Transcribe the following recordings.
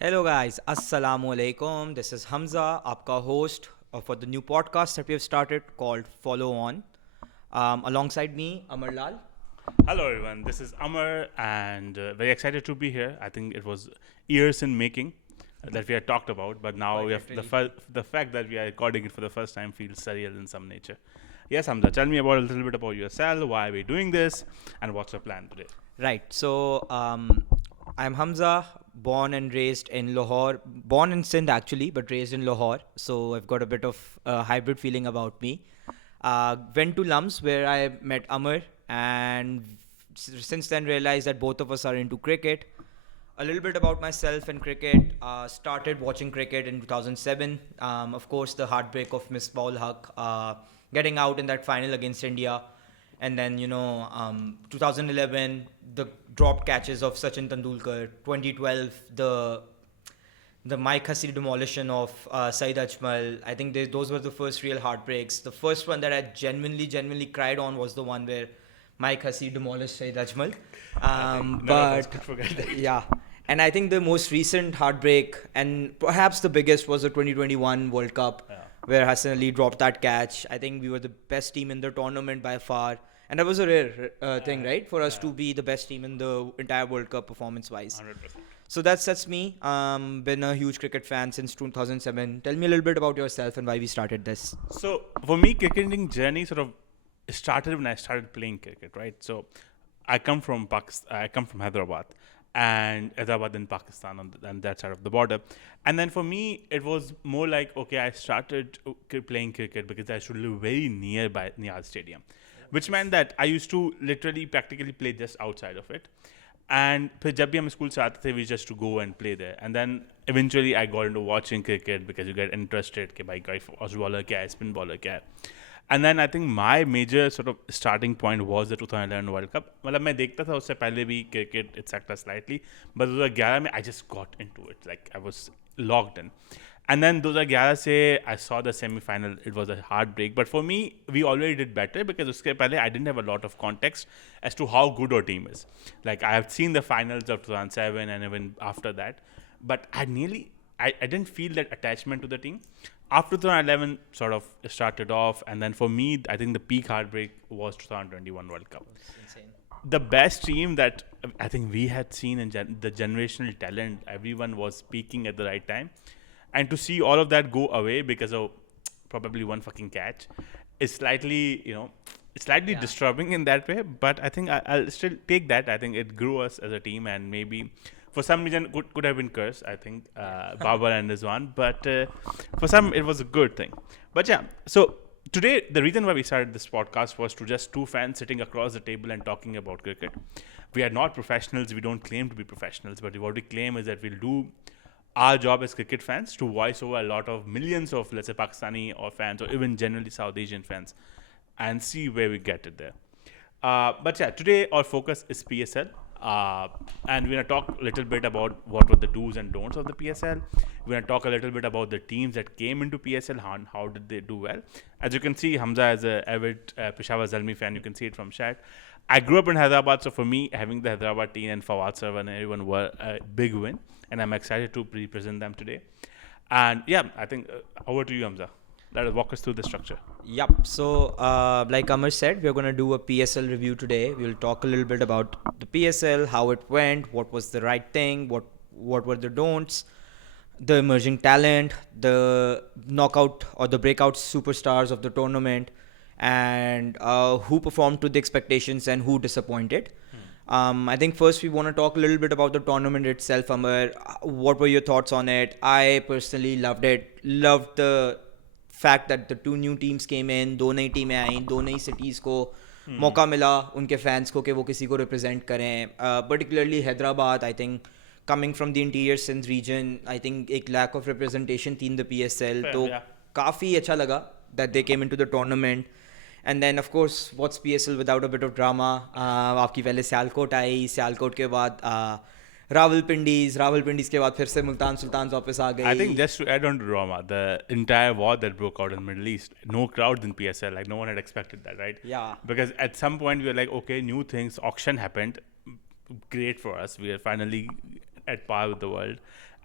Hello guys, Assalamu alaikum. This is Hamza, आपका host for the new podcast that we have started called Follow On. Alongside me, Amar Lal. Hello, everyone. This is Amar, and very excited to be here. I think it was years in making that we had talked about, but now Quite we have literally. the fact that we are recording it for the first time feels surreal in some nature. Yes, Hamza, tell me about a little bit about yourself. Why are we doing this, and what's your plan today? Right. I'm Hamza, born and raised in Lahore. Born in Sindh actually, but raised in Lahore. So I've got a bit of hybrid feeling about me. Went to Lums where I met Amar, and since then realized that both of us are into cricket. A little bit about myself and cricket. Started watching cricket in 2007. Of course, the heartbreak of Miss Baul Haq getting out in that final against India. And then, 2011, the dropped catches of Sachin Tendulkar. 2012, the Mike Hussey demolition of Saeed Ajmal. I think those were the first real heartbreaks. The first one that I genuinely cried on was the one where Mike Hussey demolished Saeed Ajmal. I think none of us But could forget that. yeah, and I think the most recent heartbreak and perhaps the biggest was the 2021 World Cup Yeah. where Hassan Ali dropped that catch. I think we were the best team in the tournament by far. And that was a rare thing, right? For us to be the best team in the entire World Cup performance-wise. 100%. So that's me. Been a huge cricket fan since 2007. Tell me a little bit about yourself and why we started this. So for me, cricketing journey sort of started when I started playing cricket, right? So I come from Pakistan. I come from Hyderabad, and Hyderabad in Pakistan on that side of the border. And then for me, it was more like okay, I started playing cricket because I should live very nearby near the stadium, which meant that I used to literally practically play just outside of it. And फिर जब भी हम school से आते थे we just to go and play there. And then eventually I got into watching cricket because you get interested कि भाई कोई fast bowler क्या है, spin bowler क्या है. And then I think my major sort of starting point was the 2011 World Cup. मतलब मैं देखता था उससे पहले भी cricket etc slightly, but 2011 में I just got into it. Like I was logged in. And then 2011 से I saw the semi-final. It was a heartbreak. But for me, we already did better because उसके पहले I didn't have a lot of context as to how good our team is. Like I have seen the finals of 2007 and even after that. But I didn't feel that attachment to the team. After 2011 sort of started off. And then for me, I think the peak heartbreak was 2021 World Cup. Insane. The best team that I think we had seen in the generational talent, everyone was peaking at the right time. And to see all of that go away because of probably one fucking catch is slightly, it's slightly Yeah. disturbing in that way. But I think I'll still take that. I think it grew us as a team, and maybe for some reason could have been cursed. I think Babar and Rizwan, but for some it was a good thing. But yeah, so today the reason why we started this podcast was to just two fans sitting across the table and talking about cricket. We are not professionals. We don't claim to be professionals, but what we claim is that we'll do our job as cricket fans to voice over a lot of millions of, let's say, Pakistani or fans or even generally South Asian fans and see where we get it there. But yeah, today our focus is PSL. And we're going to talk a little bit about what were the do's and don'ts of the PSL. We're going to talk a little bit about the teams that came into PSL and how did they do well. As you can see, Hamza is an avid Peshawar Zalmi fan. You can see it from chat. I grew up in Hyderabad, so for me, having the Hyderabad team and Fawad Sarwan and everyone were a big win. And I'm excited to represent them today. And yeah, I think over to you, Hamza. Let us walk us through the structure. Yup. So, like Amar said, we're going to do a PSL review today. We'll talk a little bit about the PSL, how it went, what was the right thing, what were the don'ts, the emerging talent, the knockout or the breakout superstars of the tournament, and who performed to the expectations and who disappointed. I think first we want to talk a little bit about the tournament itself, Amar. What were your thoughts on it? I personally loved it. Loved the fact that the two new teams came in, दो नई टीमें आई, दो नई cities को मौका मिला उनके fans को कि वो किसी को represent करें. Particularly Hyderabad, I think coming from the interior Sindh region, I think एक lack of representation थी in the PSL. Fair, तो yeah. काफ़ी अच्छा लगा that they came into the tournament. And then of course, what's PSL without a bit of drama? आपकी पहले सियालकोट आई, सियालकोट के बाद रावलपिंडीज के बाद फिर से मुल्तान सुल्तान वापस आ गई. I think just to add on to Roma, the entire war that broke out in the Middle East, no crowds in PSL, like no one had expected that, right? Yeah. Because at some point we were like, okay, new things, auction happened, great for us. We are finally at par with the world.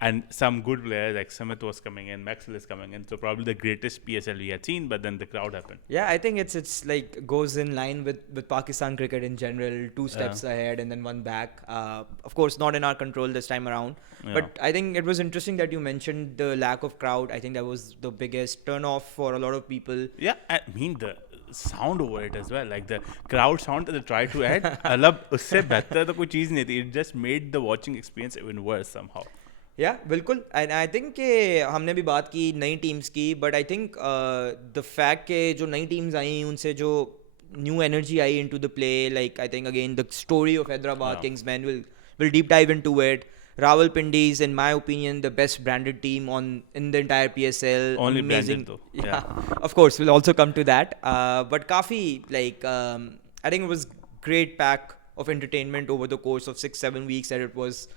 And some good players like Samit was coming in, Maxwell is coming in. So probably the greatest PSL we had seen, but then the crowd happened. Yeah, I think it's like goes in line with Pakistan cricket in general. Two steps ahead and then one back. Of course, not in our control this time around. Yeah. But I think it was interesting that you mentioned the lack of crowd. I think that was the biggest turn off for a lot of people. Yeah, I mean the sound over it as well, like the crowd sound that they try to add. मतलब उससे बेहतर तो कोई चीज़ नहीं थी. It just made the watching experience even worse somehow. या बिल्कुल and I think कि हमने भी बात की नई टीम्स की but I think the fact के जो नई टीम्स आई उनसे जो new energy I into the play like I think again the story of Hyderabad Kingsman will deep dive into it. Rawalpindi is, in my opinion, the best branded team in the entire PSL. Only Amazing. branded though. Yeah. Of course, we'll also come to that. But काफी like I think it was great pack of entertainment over the course of 6-7 weeks that it was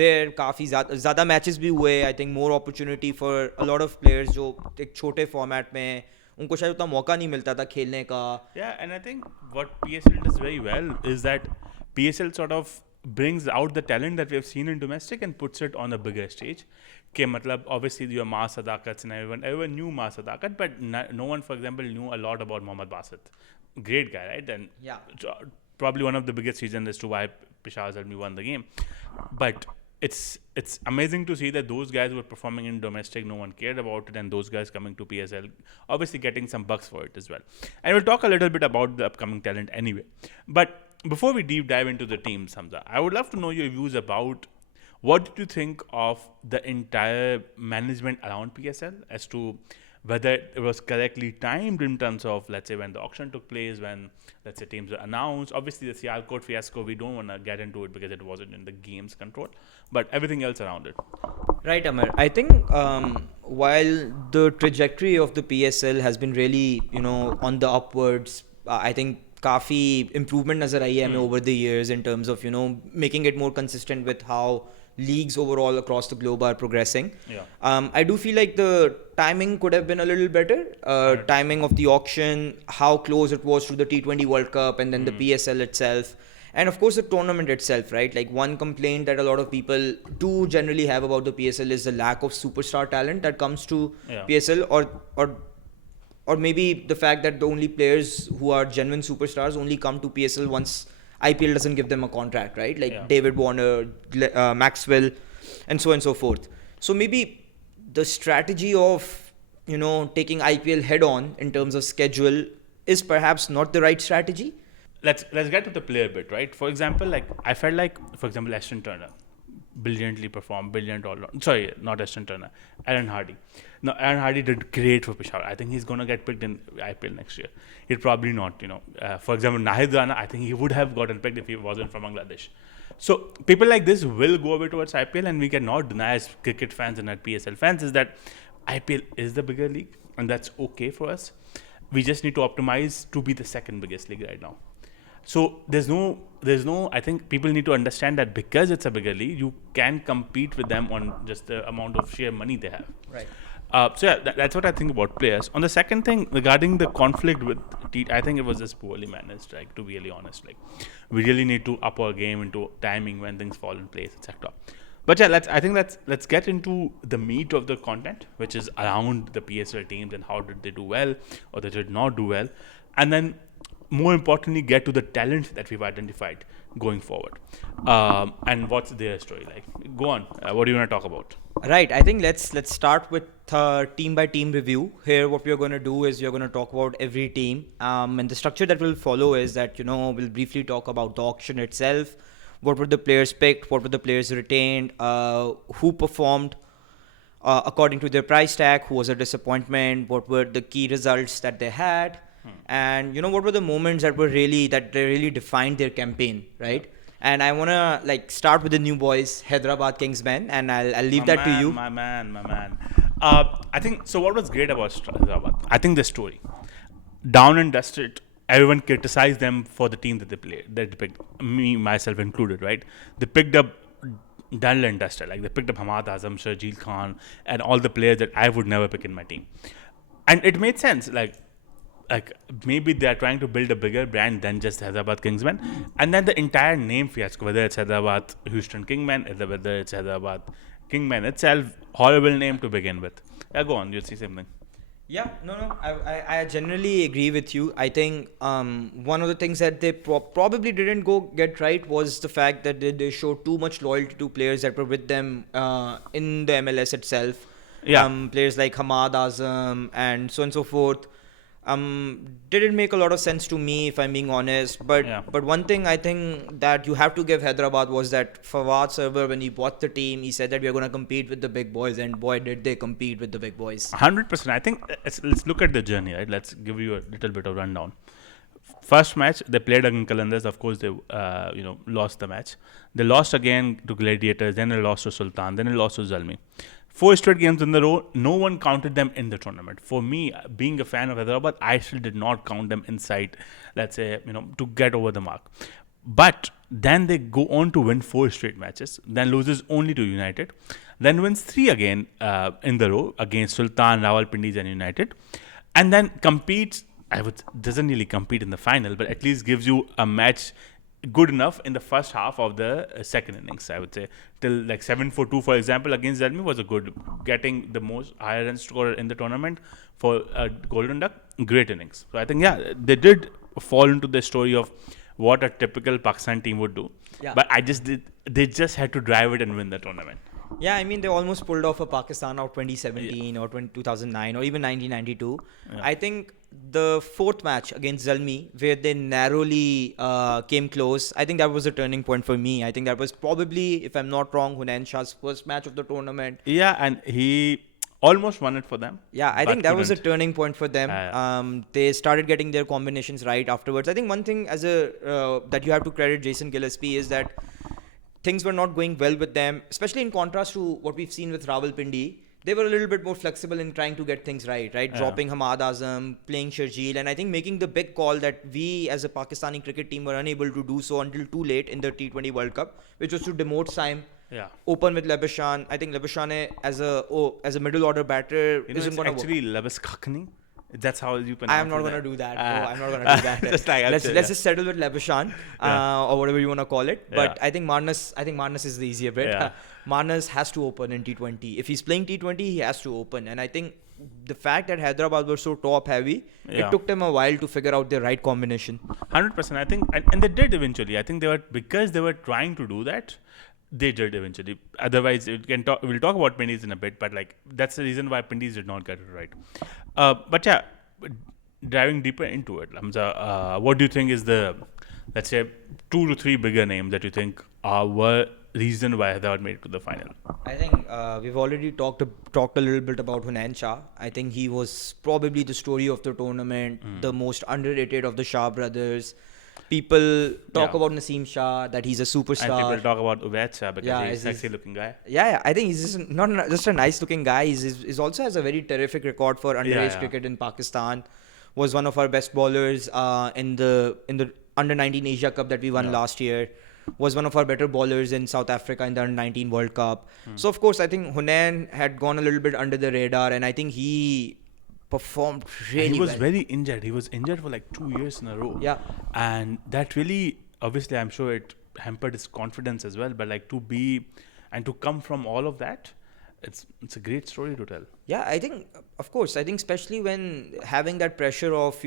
there. काफी ज़्यादा matches भी हुए. I think more opportunity for a lot of players जो एक छोटे format में उनको शायद उतना मौका नहीं मिलता था खेलने का. Yeah, and I think what PSL does very well is that PSL sort of brings out the talent that we have seen in domestic and puts it on a bigger stage. Okay, matlab, obviously your Mass Sadaqats and everyone knew Mass Sadakat, but no one, for example, knew a lot about Mohammad Basit. Great guy, right? And Yeah. probably one of the biggest reasons as to why Peshawar Zalmi won the game. But it's amazing to see that those guys who were performing in domestic, no one cared about it, and those guys coming to PSL, obviously getting some bucks for it as well. And we'll talk a little bit about the upcoming talent anyway. But before we deep dive into the teams, Hamza, I would love to know your views about what did you think of the entire management around PSL as to whether it was correctly timed in terms of, let's say, when the auction took place, when, let's say, teams were announced. Obviously, the Sialkot fiasco, we don't want to get into it because it wasn't in the game's control, but everything else around it. Right, Amar. I think while the trajectory of the PSL has been really, on the upwards, I think काफ़ी improvement नज़र आई है हमें over the years in terms of, making it more consistent with how leagues overall across the globe are progressing. Yeah. I do feel like the timing could have been a little better. Timing of the auction, how close it was to the T20 World Cup and then the PSL itself. And of course the tournament itself, right? Like one complaint that a lot of people do generally have about the PSL is the lack of superstar talent that comes to PSL or maybe the fact that the only players who are genuine superstars only come to PSL once IPL doesn't give them a contract, right? Like David Warner, Maxwell, and so on and so forth. So maybe the strategy of, taking IPL head on in terms of schedule is perhaps not the right strategy. Let's get to the player bit, right? For example, I felt like, for example, Ashton Turner brilliantly performed, brilliant all around. Sorry, not Ashton Turner, Aaron Hardy. No, Aaron Hardy did great for Peshawar. I think he's going to get picked in IPL next year. He'll probably not, For example, Nahid Rana, I think he would have gotten picked if he wasn't from Bangladesh. So people like this will go away towards IPL, and we cannot deny as cricket fans and as PSL fans is that IPL is the bigger league, and that's okay for us. We just need to optimize to be the second biggest league right now. So there's no. I think people need to understand that because it's a bigger league, you can compete with them on just the amount of sheer money they have. Right. So yeah, that's what I think about players. On the second thing regarding the conflict with I think it was just poorly managed. To be really honest, we really need to up our game into timing when things fall in place, etc. But yeah, let's get into the meat of the content, which is around the PSL teams and how did they do well or they did not do well, and then more importantly, get to the talent that we've identified going forward, and what's their story like. Go on. What do you want to talk about? Right. I think let's start with team by team review. Here, what we're going to do is we're going to talk about every team, and the structure that we'll follow is that we'll briefly talk about the auction itself. What were the players picked? What were the players retained? Who performed according to their price tag? Who was a disappointment? What were the key results that they had? And what were the moments that they really defined their campaign, right? And I wanna start with the new boys, Hyderabad Kingsmen, and I'll leave that to you. My man. I think so. What was great about Hyderabad? I think the story, down and dusted. Everyone criticized them for the team that they played. That they picked, me myself included, right? They picked up dull and dusted. They picked up Babar Azam, Sharjeel Khan, and all the players that I would never pick in my team. And it made sense. Maybe they're trying to build a bigger brand than just Hyderabad Kingsmen. And then the entire name fiasco, whether it's Hyderabad Houston Kingmen, whether it's Hyderabad Kingman itself, horrible name to begin with. Yeah, go on. You'll see something. Yeah, no. I generally agree with you. I think one of the things that they probably didn't go get right was the fact that they showed too much loyalty to players that were with them in the MLS itself. Yeah. Players like Babar Azam and so on and so forth. Didn't make a lot of sense to me, if I'm being honest. But Yeah. but one thing I think that you have to give Hyderabad was that Fawad Server, when he bought the team, he said that we are going to compete with the big boys, and boy did they compete with the big boys. 100%. I think let's look at the journey, right? Let's give you a little bit of rundown. First match they played against Qalandars. Of course, they lost the match. They lost again to Gladiators. Then they lost to Sultan. Then they lost to Zalmi. 4 straight games in the row. No one counted them in the tournament. For me, being a fan of Hyderabad, I still did not count them inside. Let's say to get over the mark. But then they go on to win 4 straight matches. Then loses only to United. Then wins 3 again in the row against Sultan, Rawalpindi, and United. And then competes. Doesn't really compete in the final, but at least gives you a match good enough in the first half of the second innings. I would say till like 7-4-2, for example, against Zalmi was a good, getting the most higher run scorer in the tournament for a Golden Duck. Great innings. So I think they did fall into the story of what a typical Pakistan team would do. Yeah. But they just had to drive it and win the tournament. Yeah, I mean, they almost pulled off a Pakistan out 2017 or 2009 or even 1992. Yeah. I think the fourth match against Zalmi, where they narrowly came close, I think that was a turning point for me. I think that was probably, if I'm not wrong, Hunain Shah's first match of the tournament. Yeah, and he almost won it for them. Yeah, I but think that was a couldn't. turning point for them. They started getting their combinations right afterwards. I think one thing that you have to credit Jason Gillespie is that things were not going well with them, especially in contrast to what we've seen with Rawalpindi. They were a little bit more flexible in trying to get things right? Yeah. Dropping Hamad Azam, playing Sharjeel, and I think making the big call that we as a Pakistani cricket team were unable to do so until too late in the T20 World Cup, which was to demote Saim, Yeah. open with Lebashan. I think Lebashan as a middle order batter You know, isn't it's going to work. actually Lebes Kakani. That's how you pronounce it. I'm not going to do that. No, I'm not going to do that. Just like let's just settle with Lebashan or whatever you want to call it. But Yeah. I think Marnus is the easier bit. Yeah. Marnus has to open in T20. If he's playing T20, he has to open. And I think the fact that Hyderabad were so top heavy, Yeah. it took them a while to figure out the right combination. 100%. I think, and they did eventually. I think because they were trying to do that. They did eventually. Otherwise, we'll talk about Pindies in a bit. But like that's the reason why Pindies did not get it right. But yeah, diving deeper into it, Hamza, what do you think is the, let's say, 2 to 3 bigger names that you think were reason why Hyderabad made it to the final? I think we've already talked a little bit about Hunain Shah. I think he was probably the story of the tournament, the most underrated of the Shah brothers. People talk about Naseem Shah, that he's a superstar. And people talk about Ubaid Shah because he's a he's- sexy looking guy. Yeah, I think he's just not just a nice looking guy. He's also has a very terrific record for underage cricket in Pakistan. Was one of our best bowlers in the under 19 Asia Cup that we won last year. Was one of our better bowlers in South Africa in the under 19 World Cup. So of course I think Hunain had gone a little bit under the radar, and I think he performed really well. He was very injured. He was injured for like 2 years in a row. Yeah. And that really, obviously, I'm sure it hampered his confidence as well. But like to come from all of that, it's a great story to tell. Yeah, I think, of course, I think especially when having that pressure of,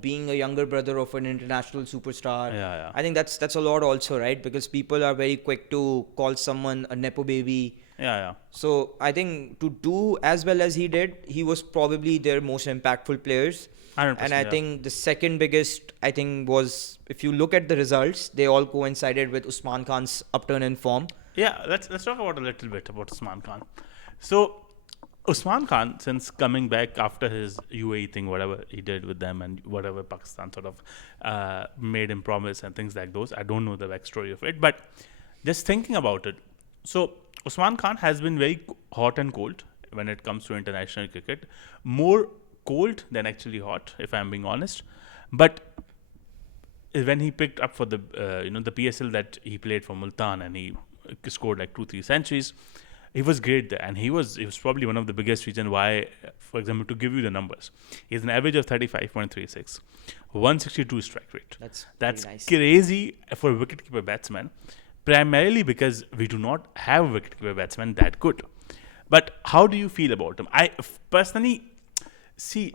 being a younger brother of an international superstar. Yeah. I think that's a lot also, right? Because people are very quick to call someone a nepo baby. Yeah. So I think to do as well as he did, he was probably their most impactful players. 100%, And I think the second biggest, I think, was, if you look at the results, they all coincided with Usman Khan's upturn in form. Yeah, let's talk about a little bit about Usman Khan. So Usman Khan, since coming back after his UAE thing, whatever he did with them and whatever Pakistan sort of made him promise and things like those, I don't know the backstory of it, but just thinking about it. So Usman Khan has been very hot and cold when it comes to international cricket. More cold than actually hot, if I'm being honest. But when he picked up for the the PSL that he played for Multan and he scored like 2-3 centuries, he was great there, and he was probably one of the biggest reason why, for example, to give you the numbers, he has an average of 35.36, 162 strike rate. That's That's nice. crazy for a wicketkeeper batsman. primarily because we do not have a wicket-keeper batsman that good. But how do you feel about him? I personally see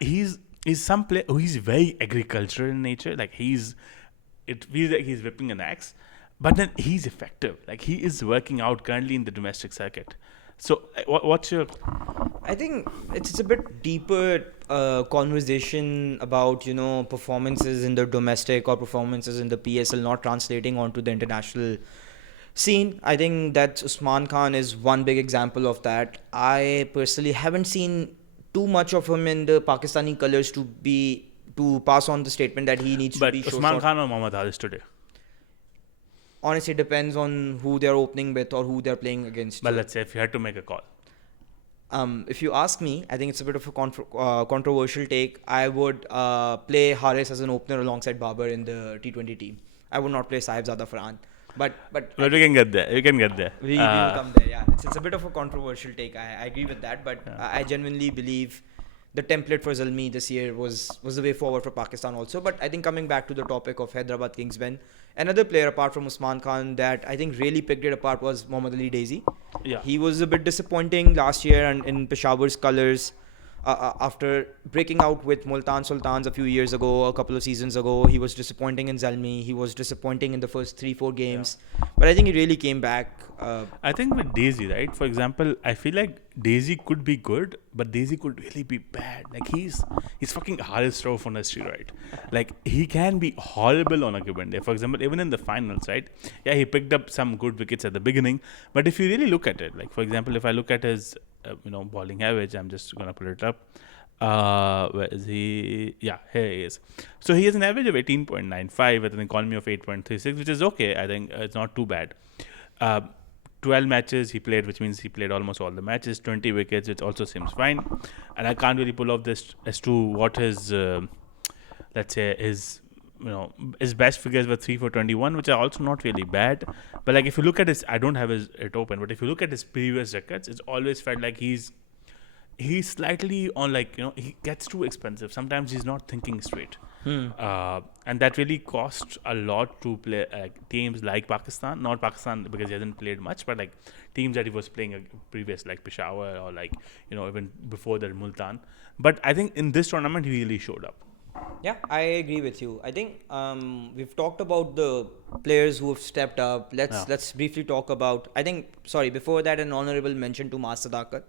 he's some player who is very agricultural in nature. Like it feels like he's whipping an axe, but then he's effective. Like he is working out currently in the domestic circuit. So what's your? I think it's a bit deeper conversation about performances in the domestic or performances in the PSL not translating onto the international scene. I think that Usman Khan is one big example of that. I personally haven't seen too much of him in the Pakistani colours to pass on the statement that he needs But to be. Usman Khan or Mohammad Haris today? Honestly, it depends on who they're opening with or who they're playing against. But let's say if you had to make a call. If you ask me, I think it's a bit of a controversial take. I would play Haris as an opener alongside Babar in the T20 team. I would not play Saib Zada Farhan. But we can get there. We can get there. We will come there, yeah. It's a bit of a controversial take. I agree with that, but I genuinely believe the template for Zalmi this year was the way forward for Pakistan also. But I think coming back to the topic of Hyderabad Kingsmen, another player apart from Usman Khan that I think really picked it apart was Mohammad Ali Daisy. Yeah. He was a bit disappointing last year and in Peshawar's colours. After breaking out with Multan Sultans a few years ago, a couple of seasons ago, he was disappointing in Zalmi. He was disappointing in the first 3-4 games. Yeah. But I think he really came back. I think with Daisy, right? For example, I feel like Daisy could be good, but Daisy could really be bad. Like he's fucking Haris Rauf on a steroid. Like he can be horrible on a given day. For example, even in the finals, right? Yeah, he picked up some good wickets at the beginning. But if you really look at it, like for example, if I look at his bowling average, I'm just gonna pull it up. Where is he? Yeah, here he is. So he has an average of 18.95 with an economy of 8.36, which is okay. I think it's not too bad. 12 matches he played, which means he played almost all the matches. 20 wickets, which also seems fine. And I can't really pull off this as to what his, let's say, his best figures were 3 for 21, which are also not really bad. But like if you look at his, I don't have it open, but if you look at his previous records, it's always felt like he's slightly on he gets too expensive. Sometimes he's not thinking straight. And that really cost a lot to play teams like Pakistan. Not Pakistan because he hasn't played much, but like teams that he was playing previous, like Peshawar or even before that Multan. But I think in this tournament he really showed up. Yeah, I agree with you. I think we've talked about the players who have stepped up. Let's briefly talk about. Before that, an honourable mention to Maas Sadakat.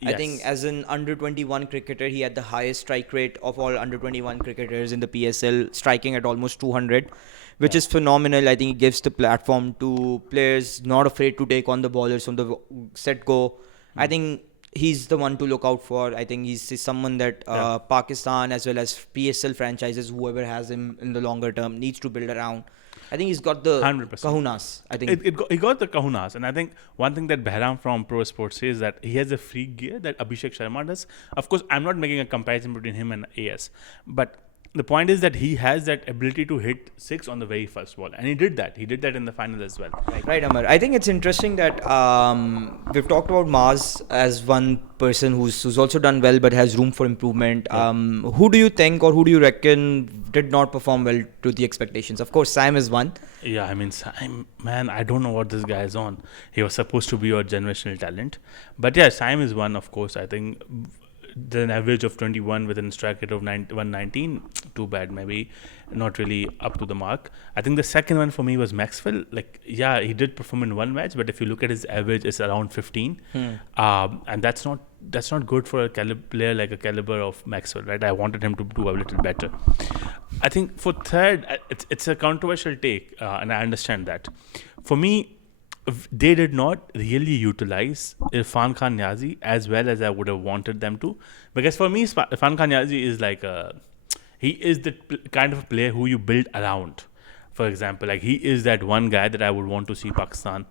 Yes. I think as an under-21 cricketer, he had the highest strike rate of all under-21 cricketers in the PSL, striking at almost 200, which is phenomenal. I think it gives the platform to players not afraid to take on the bowlers from the set-go. I think he's the one to look out for. I think he's someone that Pakistan as well as PSL franchises, whoever has him in the longer term, needs to build around. I think he's got the 100%. Kahunas. I think he got the kahunas, and I think one thing that Behram from Pro Sports says that he has a free gear that Abhishek Sharma does. Of course, I'm not making a comparison between him and AS, but the point is that he has that ability to hit 6 on the very first ball, and he did that. He did that in the final as well. Right, Amar. I think it's interesting that we've talked about Maaz as one person who's also done well but has room for improvement. Who do you think or who do you reckon did not perform well to the expectations? Of course, Sam is one. Yeah, I mean, Sam, man, I don't know what this guy is on. He was supposed to be your generational talent. But yeah, Sam is one, of course. I think an average of 21 with a strike rate of 119, too bad, maybe not really up to the mark. I think the second one for me was Maxwell. He did perform in one match, but if you look at his average, it's around 15, and that's not good for a player like a caliber of Maxwell, right? I wanted him to do a little better. I think for third, it's a controversial take, and I understand that. For me, they did not really utilize Irfan Khan Niazi as well as I would have wanted them to, because for me, Irfan Khan Niazi is he is the kind of player who you build around. For example, he is that one guy that I would want to see Pakistan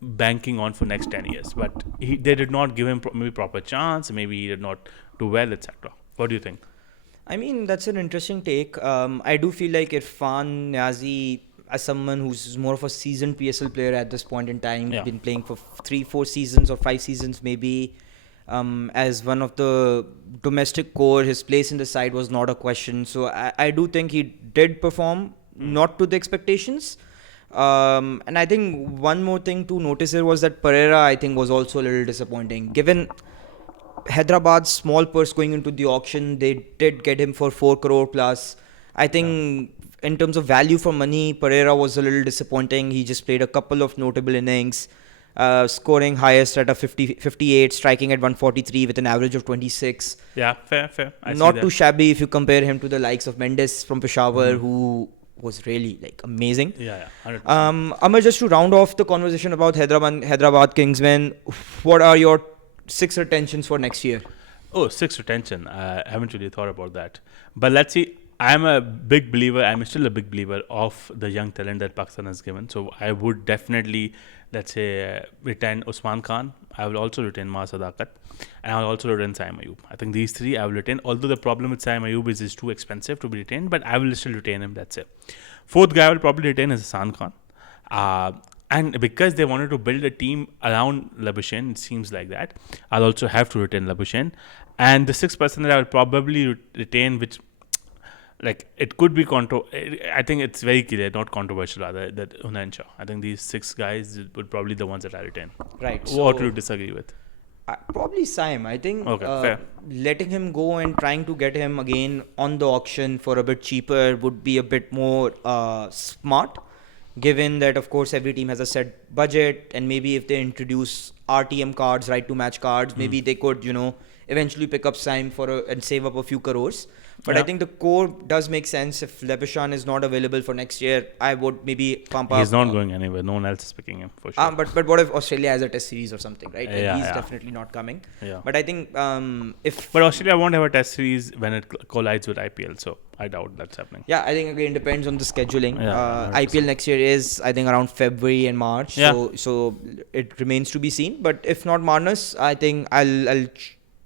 banking on for next 10 years. But they did not give him maybe proper chance. Maybe he did not do well, etc. What do you think? I mean, that's an interesting take. I do feel like Irfan Niazi, as someone who's more of a seasoned PSL player at this point in time, been playing for 3-4 seasons or 5 seasons maybe, as one of the domestic core, his place in the side was not a question. So I do think he did perform not to the expectations. And I think one more thing to notice here was that Pereira, I think, was also a little disappointing. Given Hyderabad's small purse going into the auction, they did get him for 4 crore plus. I think in terms of value for money, Pereira was a little disappointing. He just played a couple of notable innings, scoring highest at a 58, striking at 143 with an average of 26. Yeah, fair. Not too shabby if you compare him to the likes of Mendes from Peshawar, who was really like amazing. Yeah, 100%. Amar, just to round off the conversation about Hyderabad Kingsmen, what are your 6 retentions for next year? Oh, 6 retention. I haven't really thought about that. But let's see. I'm still a big believer of the young talent that Pakistan has given. So I would definitely, let's say, retain Usman Khan. I will also retain Maaz Sadakat. And I will also retain Saim Ayub. I think these 3 I will retain. Although the problem with Saim Ayub is he's too expensive to be retained. But I will still retain him, that's it. 4th guy I will probably retain is Hassan Khan. And because they wanted to build a team around Labuschagne, it seems like that, I'll also have to retain Labuschagne. And the 6th person that I will probably retain, which, like, it could be I think it's very clear, not controversial rather, that Hunain Shah. I think these 6 guys would probably the ones that I retain. Right. What do you disagree with? Probably Saim. I think fair. letting him go and trying to get him again on the auction for a bit cheaper would be a bit more smart. Given that, of course, every team has a set budget, and maybe if they introduce RTM cards, right to match cards, maybe they could, eventually pick up Saim and save up a few crores. But I think the core does make sense. If Labuschagne is not available for next year, I would maybe pump up. He's not going anywhere. No one else is picking him for sure. But what if Australia has a test series or something, right? He's definitely not coming. Yeah. But I think But Australia won't have a test series when it collides with IPL, so I doubt that's happening. Yeah, I think again depends on the scheduling. Yeah, IPL next year is, I think, around February and March. Yeah. So it remains to be seen. But if not Marnus, I think I'll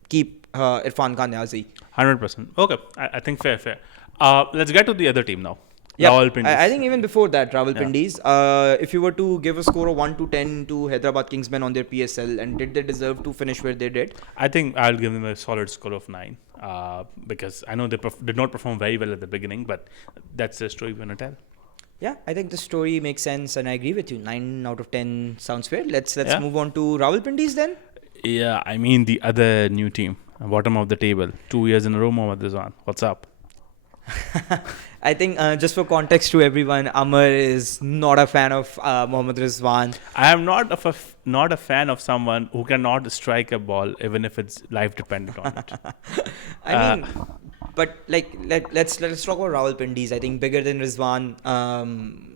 keep Irfan Khan Niazi. 100%. Okay, I think fair. Let's get to the other team now. Yeah, Rawalpindi. I think even before that, Rawalpindis, if you were to give a score of 1 to 10 to Hyderabad Kingsmen on their PSL, and did they deserve to finish where they did? I think I'll give them a solid score of 9 because I know they did not perform very well at the beginning, but that's the story we're going to tell. Yeah, I think the story makes sense, and I agree with you. 9 out of 10 sounds fair. Let's move on to Rawalpindis then. Yeah, I mean the other new team, bottom of the table, 2 years in a row, Mohammad Rizwan. What's up? I think just for context to everyone, Amar is not a fan of Mohammad Rizwan. I am not a fan of someone who cannot strike a ball even if it's life dependent on it. I mean, but like let's talk about Rawalpindis. I think bigger than Rizwan.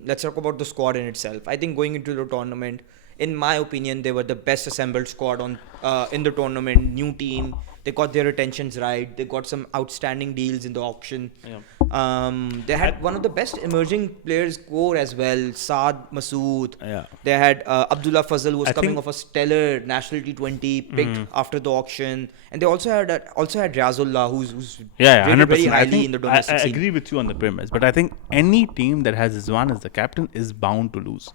Let's talk about the squad in itself. I think going into the tournament, in my opinion, they were the best assembled squad in the tournament. New team. They got their retentions right. They got some outstanding deals in the auction. Yeah. They had one of the best emerging players core as well. Saad Masood. Yeah. They had Abdullah Fazal, who was coming off a stellar national T20 picked after the auction, and they also had Riazullah, who's rated very highly in the domestic I scene. agree with you on the premise, but I think any team that has Rizwan as the captain is bound to lose.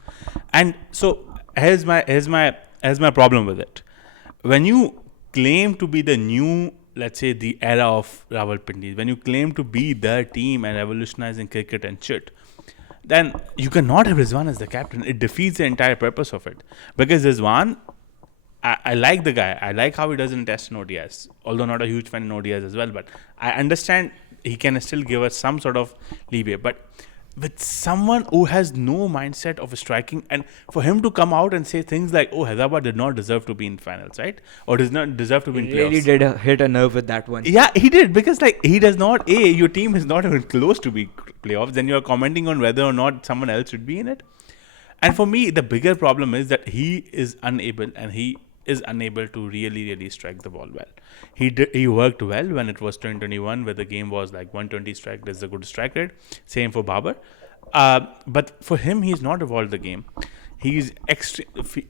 And so here's my problem with it. When you claim to be the new, let's say, the era of Rawalpindi, when you claim to be the team and revolutionizing cricket and shit, then you cannot have Rizwan as the captain. It defeats the entire purpose of it. Because Rizwan, I like the guy. I like how he does in Test and ODIs, although not a huge fan in ODIs as well. But I understand he can still give us some sort of leeway. But with someone who has no mindset of striking, and for him to come out and say things like, oh, Hyderabad did not deserve to be in finals, right? Or does not deserve to be in playoffs. Really did hit a nerve with that one. Yeah, he did, because like he does not, your team is not even close to be playoffs, then you're commenting on whether or not someone else should be in it. And for me, the bigger problem is that he is unable to really strike the ball well. He worked well when it was 2021, where the game was like 120 strike. That's a good strike rate. Same for Babar. But for him, he's not evolved the game. He's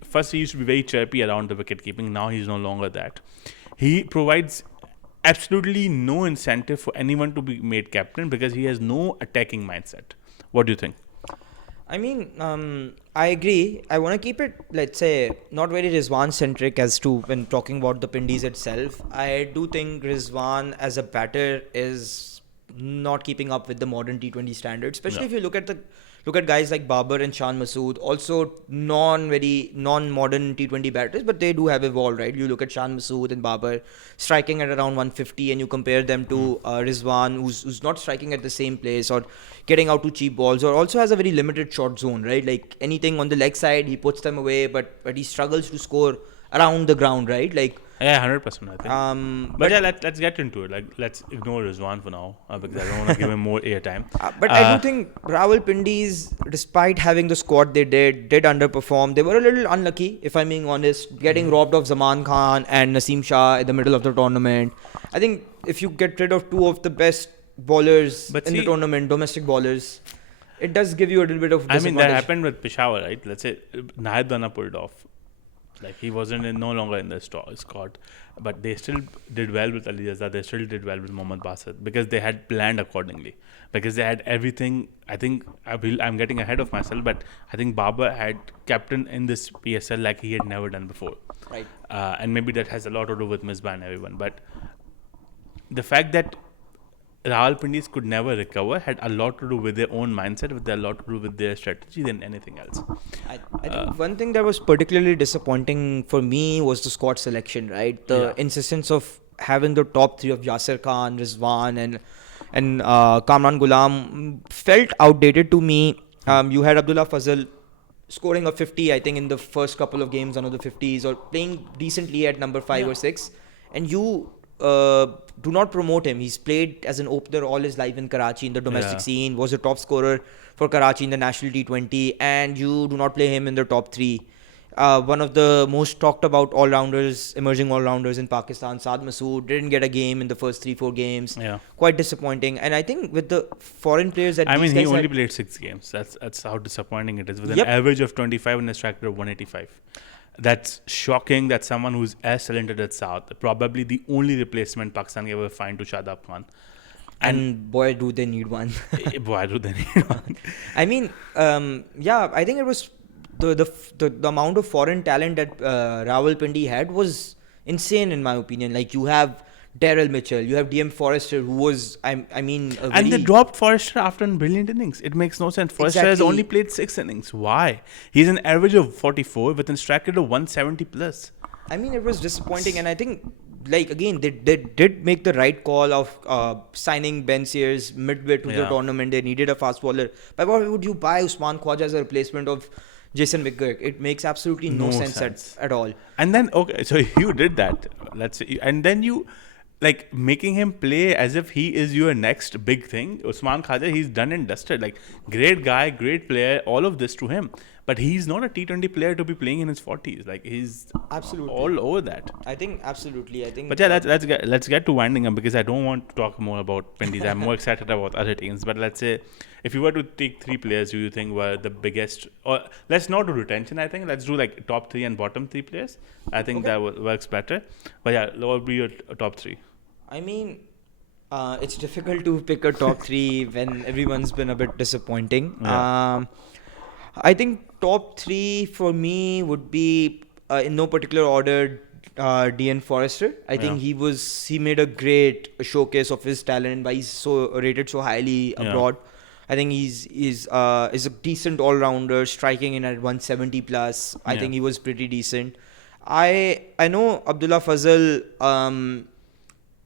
first, he used to be very chirpy around the wicket keeping. Now he's no longer that. He provides absolutely no incentive for anyone to be made captain because he has no attacking mindset. What do you think? I mean, I agree. I want to keep it, let's say, not very Rizwan-centric as to when talking about the Pindis itself. I do think Rizwan as a batter is not keeping up with the modern T20 standards, especially if you look at look at guys like Babar and Shan Masood, also non-modern T20 batters, but they do have evolved, right? You look at Shan Masood and Babar striking at around 150, and you compare them to Rizwan, who's not striking at the same place or getting out to cheap balls, or also has a very limited shot zone, right? Like anything on the leg side, he puts them away, but he struggles to score around the ground, right? Like Yeah, 100%. I think. But yeah, let's get into it. Like, let's ignore Rizwan for now because I don't want to give him more airtime. But I do think Rawalpindi's, despite having the squad they did underperform. They were a little unlucky, if I'm being honest, getting robbed of Zaman Khan and Naseem Shah in the middle of the tournament. I think if you get rid of two of the best bowlers in the tournament, domestic bowlers, it does give you a little bit of disadvantage. I mean, that happened with Peshawar, right? Let's say Nahid Dana pulled off. Like, he wasn't no longer in the squad, but they still did well with Ali Azhar. They still did well with Mohammad Basit because they had planned accordingly. Because they had everything. I think I'm getting ahead of myself, but I think Babar had captain in this PSL like he had never done before. Right. And maybe that has a lot to do with Misbah and everyone. But the fact that Rawalpindis could never recover had a lot to do with their own mindset, with a lot to do with their strategy than anything else. I think one thing that was particularly disappointing for me was the squad selection, right? The insistence of having the top three of Yasir Khan, Rizwan and Kamran Ghulam felt outdated to me. You had Abdullah Fazal scoring a 50, I think, in the first couple of games, under the 50s, or playing decently at number 5 or 6. And you do not promote him. He's played as an opener all his life in Karachi in the domestic scene, was a top scorer for Karachi in the national T20, and you do not play him in the top 3. One of the most talked about all-rounders, emerging all-rounders in Pakistan, Saad Masood, didn't get a game in the first 3-4 games. Yeah. Quite disappointing. And I think with the foreign players that he only played 6 games. That's how disappointing it is. With an average of 25 and a strike rate of 185. That's shocking that someone who's as talented as South, probably the only replacement Pakistan can ever find to Shadab Khan. And boy, do they need one. Boy, do they need one. I mean, I think it was the amount of foreign talent that Rawalpindi had was insane in my opinion. Like, you have Daryl Mitchell, you have DM Forrester, who was, and they dropped Forrester after a brilliant innings. It makes no sense. Forrester has only played 6 innings. Why? He's an average of 44 with a strike rate of 170 plus. I mean, it was disappointing, and I think, like, again, they did make the right call of signing Ben Sears midway to the tournament. They needed a fast bowler. But why would you buy Usman Khwaja as a replacement of Jason McGurk? It makes absolutely no sense at all. And then, okay, so you did that. Let's say, and then you, like, making him play as if he is your next big thing. Usman Khwaja, he's done and dusted. Like, great guy, great player, all of this to him. But he's not a T20 player to be playing in his 40s. Like, he's absolutely all over that. I think, absolutely. I think. But yeah, let's get to winding up because I don't want to talk more about Pindies. I'm more excited about other teams. But let's say, if you were to take 3 players who you think were the biggest, or let's not do retention, I think. Let's do like top 3 and bottom 3 players. I think that works better. But yeah, what would be your top 3? I mean, it's difficult to pick a top 3 when everyone's been a bit disappointing. Yeah. I think top 3 for me would be, in no particular order, DN Forrester. I think he made a great showcase of his talent and why he's so rated so highly abroad. I think he's a decent all-rounder, striking in at 170 plus. I think he was pretty decent. I know Abdullah Fazal